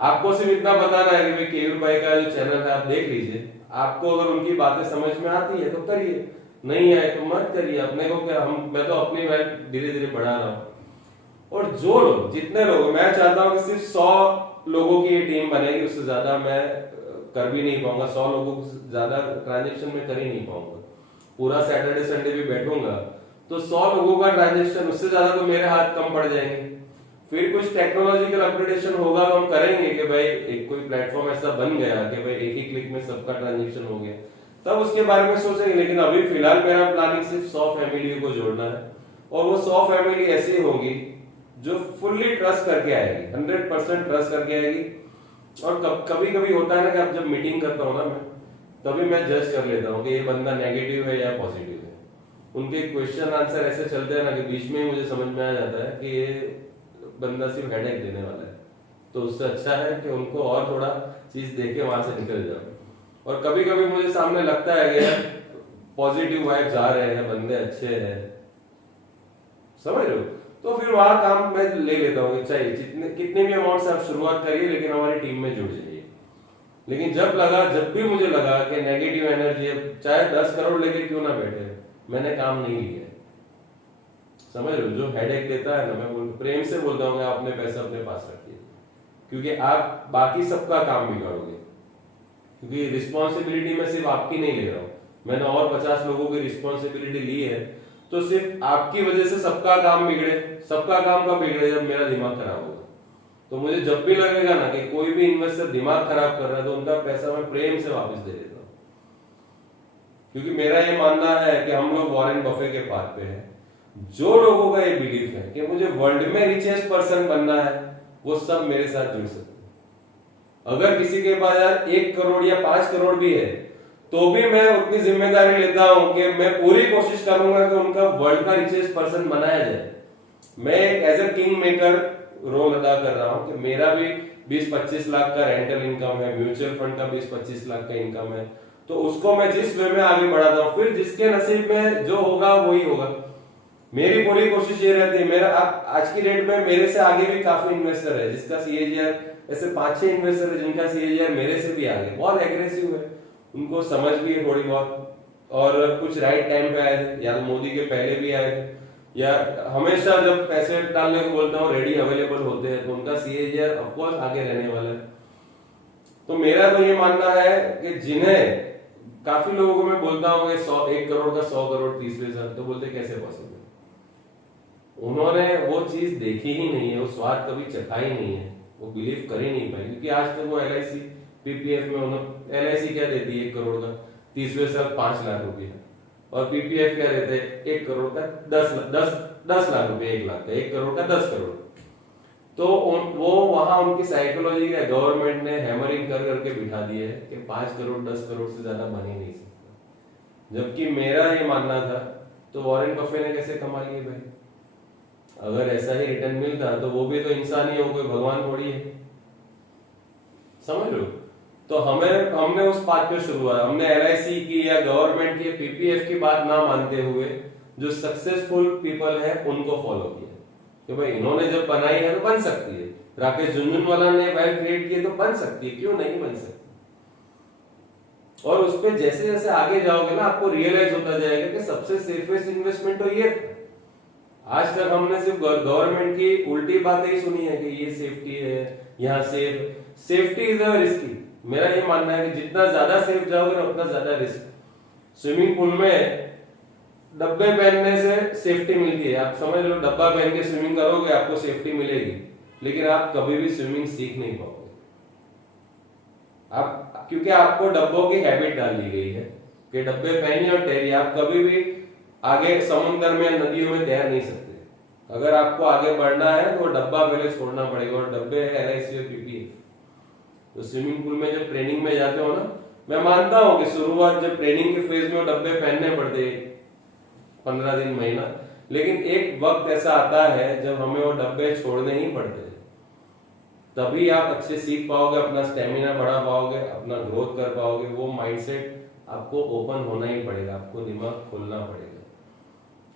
आपको सिर्फ इतना बताना है कि भाई केयूर भाई का जो चैनल है आप देख लीजिए, आपको अगर उनकी बातें समझ में आती है तो करिए, नहीं आए तो मत करिए। अपने को क्या, मैं तो अपनी वेल्थ धीरे धीरे बढ़ा रहा हूँ। और जो लोग, जितने लोग, मैं चाहता हूँ कि सिर्फ 100 लोगों की ये टीम बनेगी, उससे ज्यादा मैं कर भी नहीं पाऊंगा। 100 लोगों को ज्यादा ट्रांजेक्शन में कर ही नहीं पाऊंगा। पूरा सैटरडे संडे भी बैठूंगा तो 100 लोगों का ट्रांजेक्शन, उससे ज्यादा तो मेरे हाथ कम पड़ जाएंगे। फिर कुछ टेक्नोलॉजिकल अपग्रेडेशन होगा तो हम करेंगे कि भाई एक कोई प्लेटफॉर्म ऐसा बन गया कि भाई एक ही क्लिक में सबका ट्रांजेक्शन हो गया, तब उसके बारे में सोचेंगे। लेकिन अभी फिलहाल मेरा प्लानिंग सिर्फ 100 फैमिली को जोड़ना है। और वो 100 फैमिली ऐसी होगी जो फुल्ली ट्रस्ट करके आएगी, 100% ट्रस्ट करके आएगी। और कभी कभी होता है ना कि अब जब मीटिंग करता हूँ ना मैं, तभी मैं जज कर लेता हूँ कि ये बंदा नेगेटिव है या पॉजिटिव है। उनके क्वेश्चन आंसर ऐसे चलते हैं ना कि बीच में ही मुझे समझ में आ जाता है कि ये बंदा सिर्फ हेडेक देने वाला है। तो उससे अच्छा है कि उनको और थोड़ा चीज देके वहां से निकल जाओ। और कभी कभी मुझे सामने लगता है कि यार पॉजिटिव वाइब्स आ रहे हैं, बंदे अच्छे हैं, समझ लो, तो फिर वहां काम मैं ले लेता हूँ। चाहिए जितने कितने भी अमाउंट से आप शुरुआत करिए, लेकिन हमारी टीम में जुड़ जाइए। लेकिन जब भी मुझे लगा कि नेगेटिव एनर्जी है, चाहे 10 करोड़ लेके क्यों ना बैठे, मैंने काम नहीं लिया। समझ लो, जो हेडेक देता है ना, मैं प्रेम से बोलता हूँ आप अपने पैसे अपने पास रखिए, क्योंकि आप बाकी सबका काम बिगाड़ोगे। क्योंकि रिस्पॉन्सिबिलिटी मैं सिर्फ आपकी नहीं ले रहा हूँ, मैंने और 50 लोगों की रिस्पॉन्सिबिलिटी ली है। तो सिर्फ आपकी वजह से सबका काम बिगड़े, सबका काम कब बिगड़े, जब मेरा दिमाग खराब होगा। तो मुझे जब भी लगेगा ना कि कोई भी इन्वेस्टर दिमाग खराब कर रहा है, तो उनका पैसा मैं प्रेम से वापस दे देता हूँ। क्योंकि मेरा ये मानना है कि हम लोग वॉरेन बफे के पाथ पे हैं। जो लोगों का ये बिलीफ है कि मुझे वर्ल्ड में रिचेस्ट पर्सन बनना है, वो सब मेरे साथ जुड़ सकते हैं। अगर किसी के पास यार 1 करोड़ या 5 करोड़ भी है, तो भी मैं उतनी जिम्मेदारी लेता हूं कि मैं पूरी कोशिश करूंगा कि उनका वर्ल्ड का रिचेस्ट पर्सन बनाया जाए। मैं एक as a kingmaker role अदा कर रहा हूं कि मेरा भी 20-25 लाख का रेंटल इनकम है, म्यूचुअल फंड का 20-25 लाख का इनकम है। तो उसको मैं जिस वे में आगे बढ़ाता हूँ, फिर जिसके नसीब में जो होगा वही होगा। मेरी पूरी कोशिश ये रहती है, मेरा आज की डेट में मेरे से आगे भी काफी इन्वेस्टर है जिसका सीएजीआर, ऐसे 5-6 इन्वेस्टर है जिनका सीएजीआर मेरे से भी आगे, बहुत एग्रेसिव है, उनको समझ भी है थोड़ी बहुत, और कुछ राइट टाइम पे आए थे, या तो मोदी के पहले भी आए थे, या हमेशा जब पैसे डालने को बोलता हूँ रेडी अवेलेबल होते हैं, तो उनका सीएजीआर ऑफकोर्स आगे रहने वाला है। तो मेरा तो ये मानना है कि जिन्हें, काफी लोगों को मैं बोलता हूँ कि 1 करोड़ का 100 करोड़ 30वें साल, तो बोलते कैसे पॉसिबल, उन्होंने वो चीज देखी ही नहीं है, वो स्वाद कभी चखा ही नहीं है, वो बिलीव कर ही नहीं पाए। क्योंकि आज तक वो LIC PPF में उन्होंने, LIC क्या देती है 1 करोड़ का 30वें साल 5 लाख रुपया, और PPF क्या देते हैं 1 करोड़ का 10 लाख रुपए, 1 लाख का 1 करोड़ का 10 करोड़। तो वो वहां उनकी साइकोलॉजी है, गवर्नमेंट ने हैमरिंग कर करके बिठा दिया है कि 5 करोड़ 10 करोड़ से ज्यादा बन ही नहीं सकता। जबकि मेरा ये मानना था, तो वॉरेन बफे ने कैसे कमा लिए भाई? अगर ऐसा ही रिटर्न मिलता तो वो भी तो इंसान ही हो, कोई भगवान थोड़ी है, समझ लो। तो हमने उस बात पे शुरू हुआ, हमने LIC की या गवर्नमेंट की PPF की बात ना मानते हुए जो सक्सेसफुल पीपल है उनको फॉलो किया कि भाई इन्होंने जब बनाई है तो बन सकती है। राकेश झुनझुनवाला ने वेल्थ क्रिएट किए तो बन सकती है, क्यों नहीं बन सकती। और उस पे जैसे जैसे आगे जाओगे ना, आपको रियलाइज होता जाएगा कि सबसे सेफेस्ट इन्वेस्टमेंट तो ये था। आज तक हमने सिर्फ गवर्नमेंट की उल्टी बातें ही सुनी है कि ये सेफ्टी है, यहाँ सेफ्टी इज अ रिस्की। मेरा ये मानना है कि जितना ज्यादा सेफ जाओगे ना उतना ज्यादा रिस्क। स्विमिंग पूल में डब्बे पहनने से सेफ्टी मिलती है, आप समझ लो, डब्बा पहन के स्विमिंग करोगे आपको सेफ्टी मिलेगी, लेकिन आप कभी भी स्विमिंग सीख नहीं पाओगे। आप, क्योंकि आपको डब्बों की हैबिट डाल दी गई है कि डब्बे पहनिए और तैरिए, आप कभी भी आगे समुद्र में नदियों में तैर नहीं सकते। अगर आपको आगे बढ़ना है तो डब्बा पहले छोड़ना पड़ेगा, और डब्बे है LIC और PPF। तो स्विमिंग पूल में जब ट्रेनिंग में जाते हो ना, मैं मानता हूं कि शुरुआत जब ट्रेनिंग के फेज में डब्बे पहनने पड़ते 15 दिन महीना, लेकिन एक वक्त ऐसा आता है जब हमें वो डब्बे छोड़ने ही पड़ते हैं। तभी आप अच्छे सीख पाओगे, अपना स्टेमिना बढ़ा पाओगे, अपना ग्रोथ कर पाओगे। वो माइंडसेट आपको ओपन होना ही पड़ेगा, आपको दिमाग खोलना पड़ेगा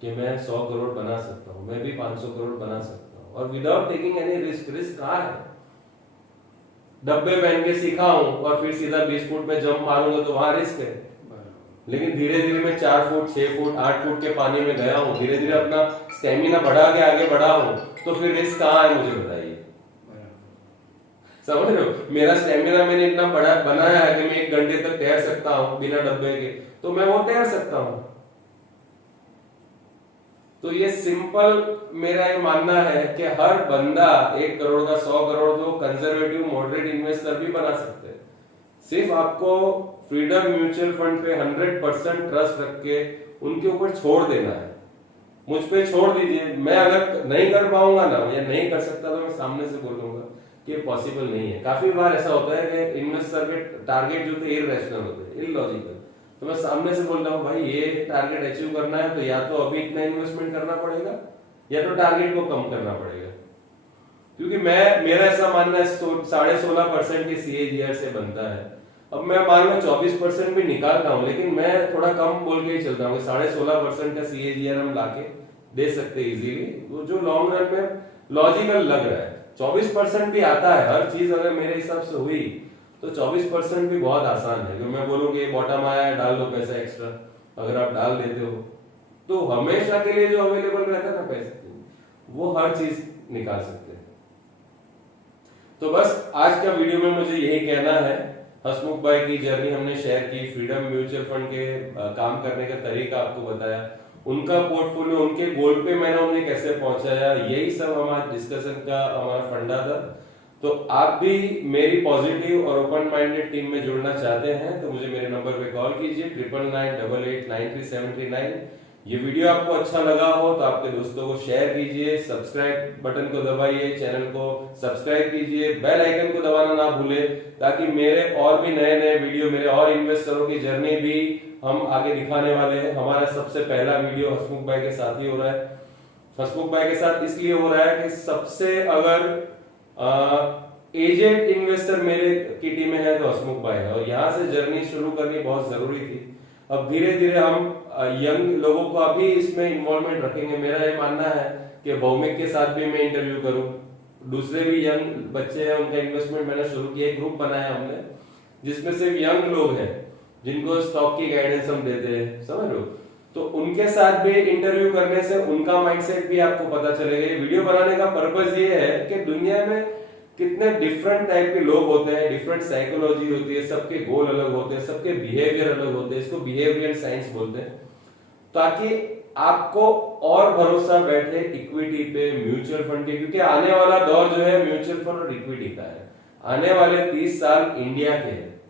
कि मैं 100 करोड़ बना सकता हूँ, मैं भी 500 करोड़ बना सकता हूँ, और विदाउट टेकिंग एनी रिस्क कहाँ है। डब्बे पहन के सीखा हूँ और फिर सीधा 20 फुट पे जंप मारूंगा तो वहां रिस्क है। लेकिन धीरे धीरे मैं 4 फुट 6 फुट 8 फुट के पानी में गया हूँ, धीरे धीरे अपना स्टेमिना बढ़ा के आगे बढ़ा हूँ, तो फिर रिस्क कहाँ है मुझे बताइए। समझ रहे हो, मेरा स्टेमिना मैंने इतना बड़ा बनाया है कि मैं 1 घंटे तक तैर सकता हूँ बिना डब्बे के, तो मैं वो तैर सकता हूँ। तो ये सिंपल मेरा ये मानना है कि हर बंदा 1 करोड़ का 100 करोड़ तो कंजर्वेटिव मॉडरेट इन्वेस्टर भी बना सकते हैं। सिर्फ आपको फ्रीडम म्यूचुअल फंड पे 100% ट्रस्ट रख के उनके ऊपर छोड़ देना है। मुझ पे छोड़ दीजिए। मैं अगर नहीं कर पाऊंगा ना या नहीं कर सकता तो मैं सामने से बोलूंगा कि पॉसिबल नहीं है। काफी बार ऐसा होता है कि इन्वेस्टर के टारगेट जो थे इररेशनल होते हैं, इलॉजिकल, तो मैं सामने से बोल रहा हूँ भाई ये टारगेट अचीव करना है तो या तो अभी इतना इन्वेस्टमेंट करना पड़ेगा या तो टारगेट को कम करना पड़ेगा। क्योंकि मेरा ऐसा मानना है 16.5% की CAGR से बनता है। अब मैं मान लो 24% भी निकालता हूँ, लेकिन मैं थोड़ा कम बोल के ही चलता हूँ 16.5% का CAGR हम लाके दे सकते इजीली, वो जो लॉन्ग रन में लॉजिकल लग रहा है। 24% भी आता है, हर चीज अगर मेरे हिसाब से हुई तो 24% भी बहुत आसान है। क्योंकि मैं बोलूँ कि बॉटम आया है डाल दो पैसा एक्स्ट्रा, अगर आप डाल देते हो तो हमेशा के लिए जो अवेलेबल रहता है ना पैसे, वो हर चीज निकाल सकते हैं। तो बस आज का वीडियो में मुझे यही कहना है, हसमुख भाई की जर्नी हमने शेयर की, फ्रीडम म्यूचुअल फंड के काम करने का तरीका आपको बताया, उनका पोर्टफोलियो, उनके गोल पे मैंने उन्हें कैसे पहुंचाया, यही सब हमारा डिस्कशन का हमारा फंडा था। तो आप भी मेरी पॉजिटिव और ओपन माइंडेड टीम में जुड़ना चाहते हैं तो मुझे मेरे नंबर पे कॉल कीजिए 9998893739। ये वीडियो आपको अच्छा लगा हो तो आपके दोस्तों को शेयर कीजिए, सब्सक्राइब बटन को दबाइए, चैनल को सब्सक्राइब कीजिए, बेल आइकन को दबाना ना भूले, ताकि मेरे और भी नए नए वीडियो, मेरे और इन्वेस्टरों की जर्नी भी हम आगे दिखाने वाले हैं। हमारा सबसे पहला वीडियो हसमुख भाई के साथ ही हो रहा है। हसमुख भाई के साथ इसलिए हो रहा है कि सबसे अगर एजेड इन्वेस्टर मेरे की टीम में है तो हसमुख भाई है, और यहाँ से जर्नी शुरू करनी बहुत जरूरी थी। अब धीरे धीरे हम यंग लोगों को अभी इसमें इन्वॉल्वमेंट रखेंगे। मेरा ये मानना है कि भौमिक के साथ भी मैं इंटरव्यू करूं, दूसरे भी यंग बच्चे हैं उनका इन्वेस्टमेंट मैंने शुरू किया, एक ग्रुप बनाया हमने जिसमें सिर्फ यंग लोग हैं जिनको स्टॉक की गाइडेंस हम देते हैं, समझ लो। तो उनके साथ भी इंटरव्यू करने से उनका माइंडसेट भी आपको पता चलेगा। ये वीडियो बनाने का पर्पस ये है कि दुनिया में कितने डिफरेंट टाइप के लोग होते हैं, डिफरेंट साइकोलॉजी होती है, सबके गोल अलग होते हैं, सबके बिहेवियर अलग होते हैं, इसको बिहेवियर साइंस बोलते हैं, ताकि आपको और भरोसा बैठे इक्विटी पे, म्यूचुअल फंड के। क्योंकि आने वाला दौर जो है म्यूचुअल फंड और इक्विटी का है, आने वाले 30 साल इंडिया के हैं।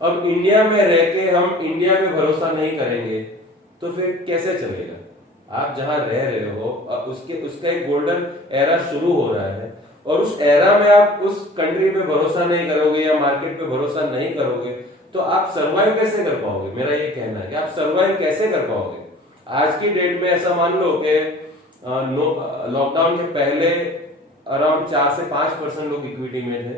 अब इंडिया में रह के हम इंडिया पे भरोसा नहीं करेंगे तो फिर कैसे चलेगा? आप जहां रह रहे हो उसका एक गोल्डन एरा शुरू हो रहा है, और उस एरा में आप उस कंट्री पे भरोसा नहीं करोगे या मार्केट पे भरोसा नहीं करोगे तो आप सरवाइव कैसे कर पाओगे? मेरा ये कहना है कि आप सरवाइव कैसे कर पाओगे। आज की डेट में ऐसा मान लो कि लॉकडाउन के पहले अराउंड 4 से 5% लोग इक्विटी में थे।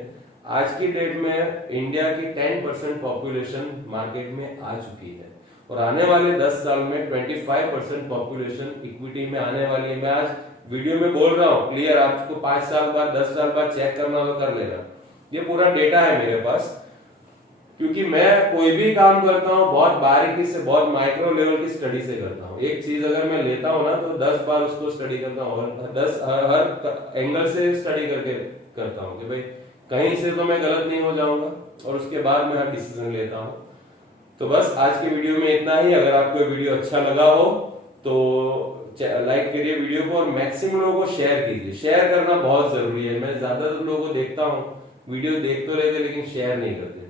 आज की डेट में इंडिया की 10% पॉपुलेशन मार्केट में आ चुकी है, और आने वाले 10 साल में 25% पॉपुलेशन इक्विटी में आने वाली है। मैं आज वीडियो में बोल रहा हूं क्लियर, आपको 5 साल बाद 10 साल बाद चेक करना हो तो कर लेना, ये पूरा डेटा है मेरे पास। क्योंकि मैं कोई भी काम करता हूं बहुत बारीकी से, बहुत माइक्रो लेवल की स्टडी से करता हूं। एक चीज अगर मैं लेता हूं ना तो 10 बार उसको स्टडी करता हूं, और 10 हर एंगल से स्टडी करके करता हूं कि भाई कहीं से तो मैं गलत नहीं हो जाऊंगा, और उसके बाद मैं हर डिसीजन लेता हूं। तो बस आज के वीडियो में इतना ही। अगर आपको वीडियो अच्छा लगा हो तो लाइक करिए वीडियो को, और मैक्सिमम लोगों को शेयर कीजिए। शेयर करना बहुत जरूरी है। मैं ज्यादातर लोगों को देखता हूँ वीडियो देख तो लेते लेकिन शेयर नहीं करते।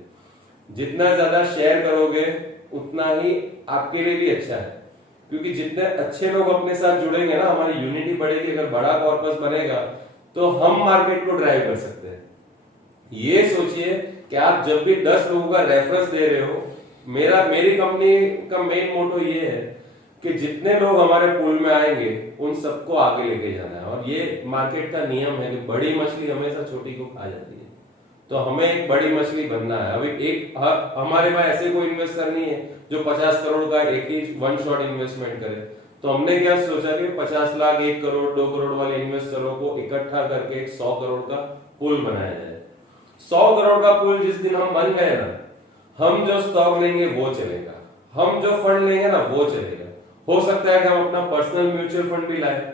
जितना ज्यादा शेयर करोगे उतना ही आपके लिए भी अच्छा है, क्योंकि जितने अच्छे लोग अपने साथ जुड़ेंगे ना, हमारी यूनिटी बढ़ेगी। अगर बड़ा कॉर्पस बनेगा तो हम मार्केट को ड्राइव कर सकते हैं। ये सोचिए कि आप जब भी 10 लोगों का रेफरेंस दे रहे हो, मेरी कंपनी का मेन मोटो ये है कि जितने लोग हमारे पूल में आएंगे उन सबको आगे लेके जाना है। और ये मार्केट का नियम है कि बड़ी मछली हमेशा छोटी को खा जाती है, तो हमें एक बड़ी मछली बनना है। अभी हमारे पास ऐसे कोई इन्वेस्टर नहीं है जो 50 करोड़ का एक ही वन शॉट इन्वेस्टमेंट करे। तो हमने क्या सोचा कि 50 लाख, 1 करोड़, 2 करोड़ वाले इन्वेस्टरों को इकट्ठा करके एक 100 करोड़ का पूल बनाया जाए। 100 करोड़ का पूल जिस दिन हम बन गए ना, हम जो स्टॉक लेंगे वो चलेगा, हम जो फंड लेंगे ना वो चलेगा। हो सकता है कि हम अपना पर्सनल म्यूचुअल फंड भी लाए,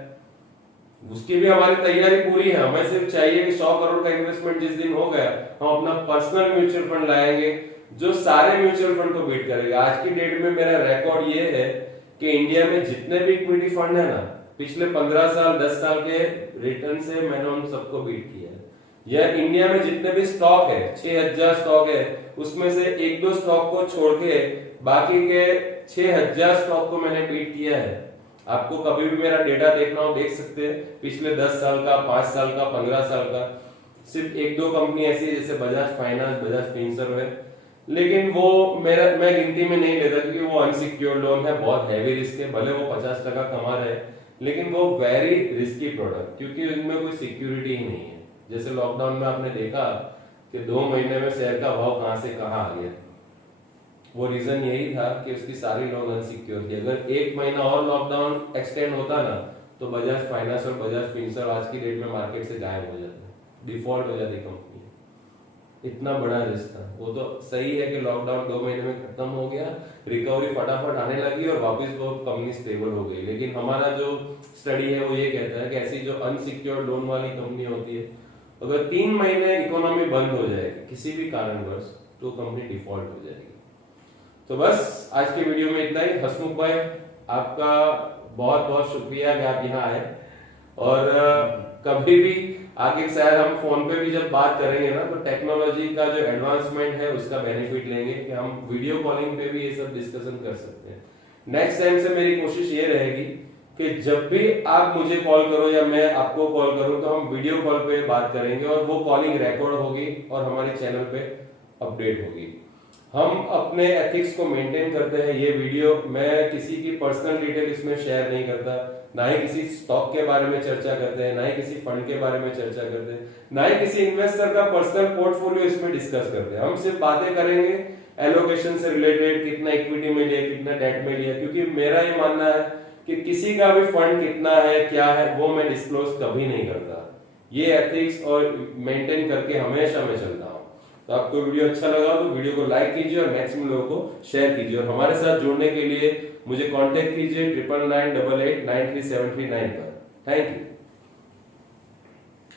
उसकी भी हमारी तैयारी पूरी है। हमें सिर्फ चाहिए कि 100 करोड़ का इन्वेस्टमेंट जिस दिन हो गया, हम अपना पर्सनल म्यूचुअल फंड लाएंगे जो सारे म्यूचुअल फंड को बीट करेगा। आज की डेट में मेरा रिकॉर्ड ये है कि इंडिया में जितने भी इक्विटी फंड है ना, पिछले 15 साल 10 साल के रिटर्न से मैंने उन सबको बीट किया है। यह इंडिया में जितने भी स्टॉक है, 6000 स्टॉक है, उसमें से 1-2 स्टॉक को छोड़ के बाकी के 6000 स्टॉक को मैंने बीट किया है। आपको कभी भी मेरा डेटा देखना हो देख सकते हैं, पिछले 10 साल का, 5 साल का, 15 साल का। सिर्फ एक दो कंपनी ऐसी है जैसे बजाज फाइनेंस, बजाज फिनसर्व है, लेकिन वो मैं गिनती में नहीं लेता क्योंकि वो अनसिक्योर्ड लोन है, बहुत हैवी रिस्क है। भले वो 50% कमा रहे हैं, लेकिन वो वेरी रिस्की प्रोडक्ट, क्योंकि उनमें कोई सिक्योरिटी ही नहीं है। जैसे लॉकडाउन में आपने देखा कि 2 महीने में शेयर का भाव कहां से कहां आ गया। वो रीजन यही था कि उसकी सारी लोन अनसिक्योर थी। अगर 1 महीना और लॉकडाउन एक्सटेंड होता ना, तो बजाज फाइनेंस और बजाज फिनसर्व आज की डेट में मार्केट से गायब हो जाते, डिफॉल्ट हो जाती कंपनी। इतना बड़ा रिस्क था। वो तो सही है कि लॉकडाउन 2 महीने में खत्म हो गया, रिकवरी फटाफट आने लगी और वापस वो कंपनी स्टेबल हो गई। लेकिन हमारा जो स्टडी है वो ये कहता है कि ऐसी जो अनसिक्योर्ड लोन वाली कंपनी होती है, अगर 3 महीने इकोनॉमी बंद हो जाए किसी भी कारणवश, तो कंपनी डिफॉल्ट हो जाएगी। तो बस आज की वीडियो में इतना ही। हसमुख भाई, आपका बहुत बहुत शुक्रिया कि आप यहाँ आए। और कभी भी आगे शायद हम फोन पे भी जब बात करेंगे ना, तो टेक्नोलॉजी का जो एडवांसमेंट है उसका बेनिफिट लेंगे कि हम वीडियो कॉलिंग पे भी ये सब डिस्कशन कर सकते हैं। नेक्स्ट टाइम से मेरी कोशिश ये रहेगी कि जब भी आप मुझे कॉल करो या मैं आपको कॉल करूं, तो हम वीडियो कॉल पे बात करेंगे और वो कॉलिंग रिकॉर्ड होगी और हमारे चैनल पे अपडेट होगी। हम अपने एथिक्स को मेंटेन करते हैं। ये वीडियो मैं किसी की पर्सनल डिटेल इसमें शेयर नहीं करता, ना ही किसी स्टॉक के बारे में चर्चा करते हैं, ना ही किसी फंड के बारे में चर्चा करते हैं, ना ही किसी इन्वेस्टर का पर्सनल पोर्टफोलियो इसमें डिस्कस करते हैं। हम सिर्फ बातें करेंगे एलोकेशन से रिलेटेड, कितना इक्विटी में लिया, कितना डेट में लिया, क्योंकि मेरा ये मानना है कि किसी का भी फंड कितना है, क्या है, वो मैं डिस्क्लोज कभी नहीं करता। ये एथिक्स और मेंटेन करके हमेशा मैं चलता हूँ। तो आपको वीडियो अच्छा लगा तो वीडियो को लाइक कीजिए और मैक्सिमम लोगों को शेयर कीजिए। और हमारे साथ जुड़ने के लिए मुझे कांटेक्ट कीजिए 9998893739 पर। Thank you.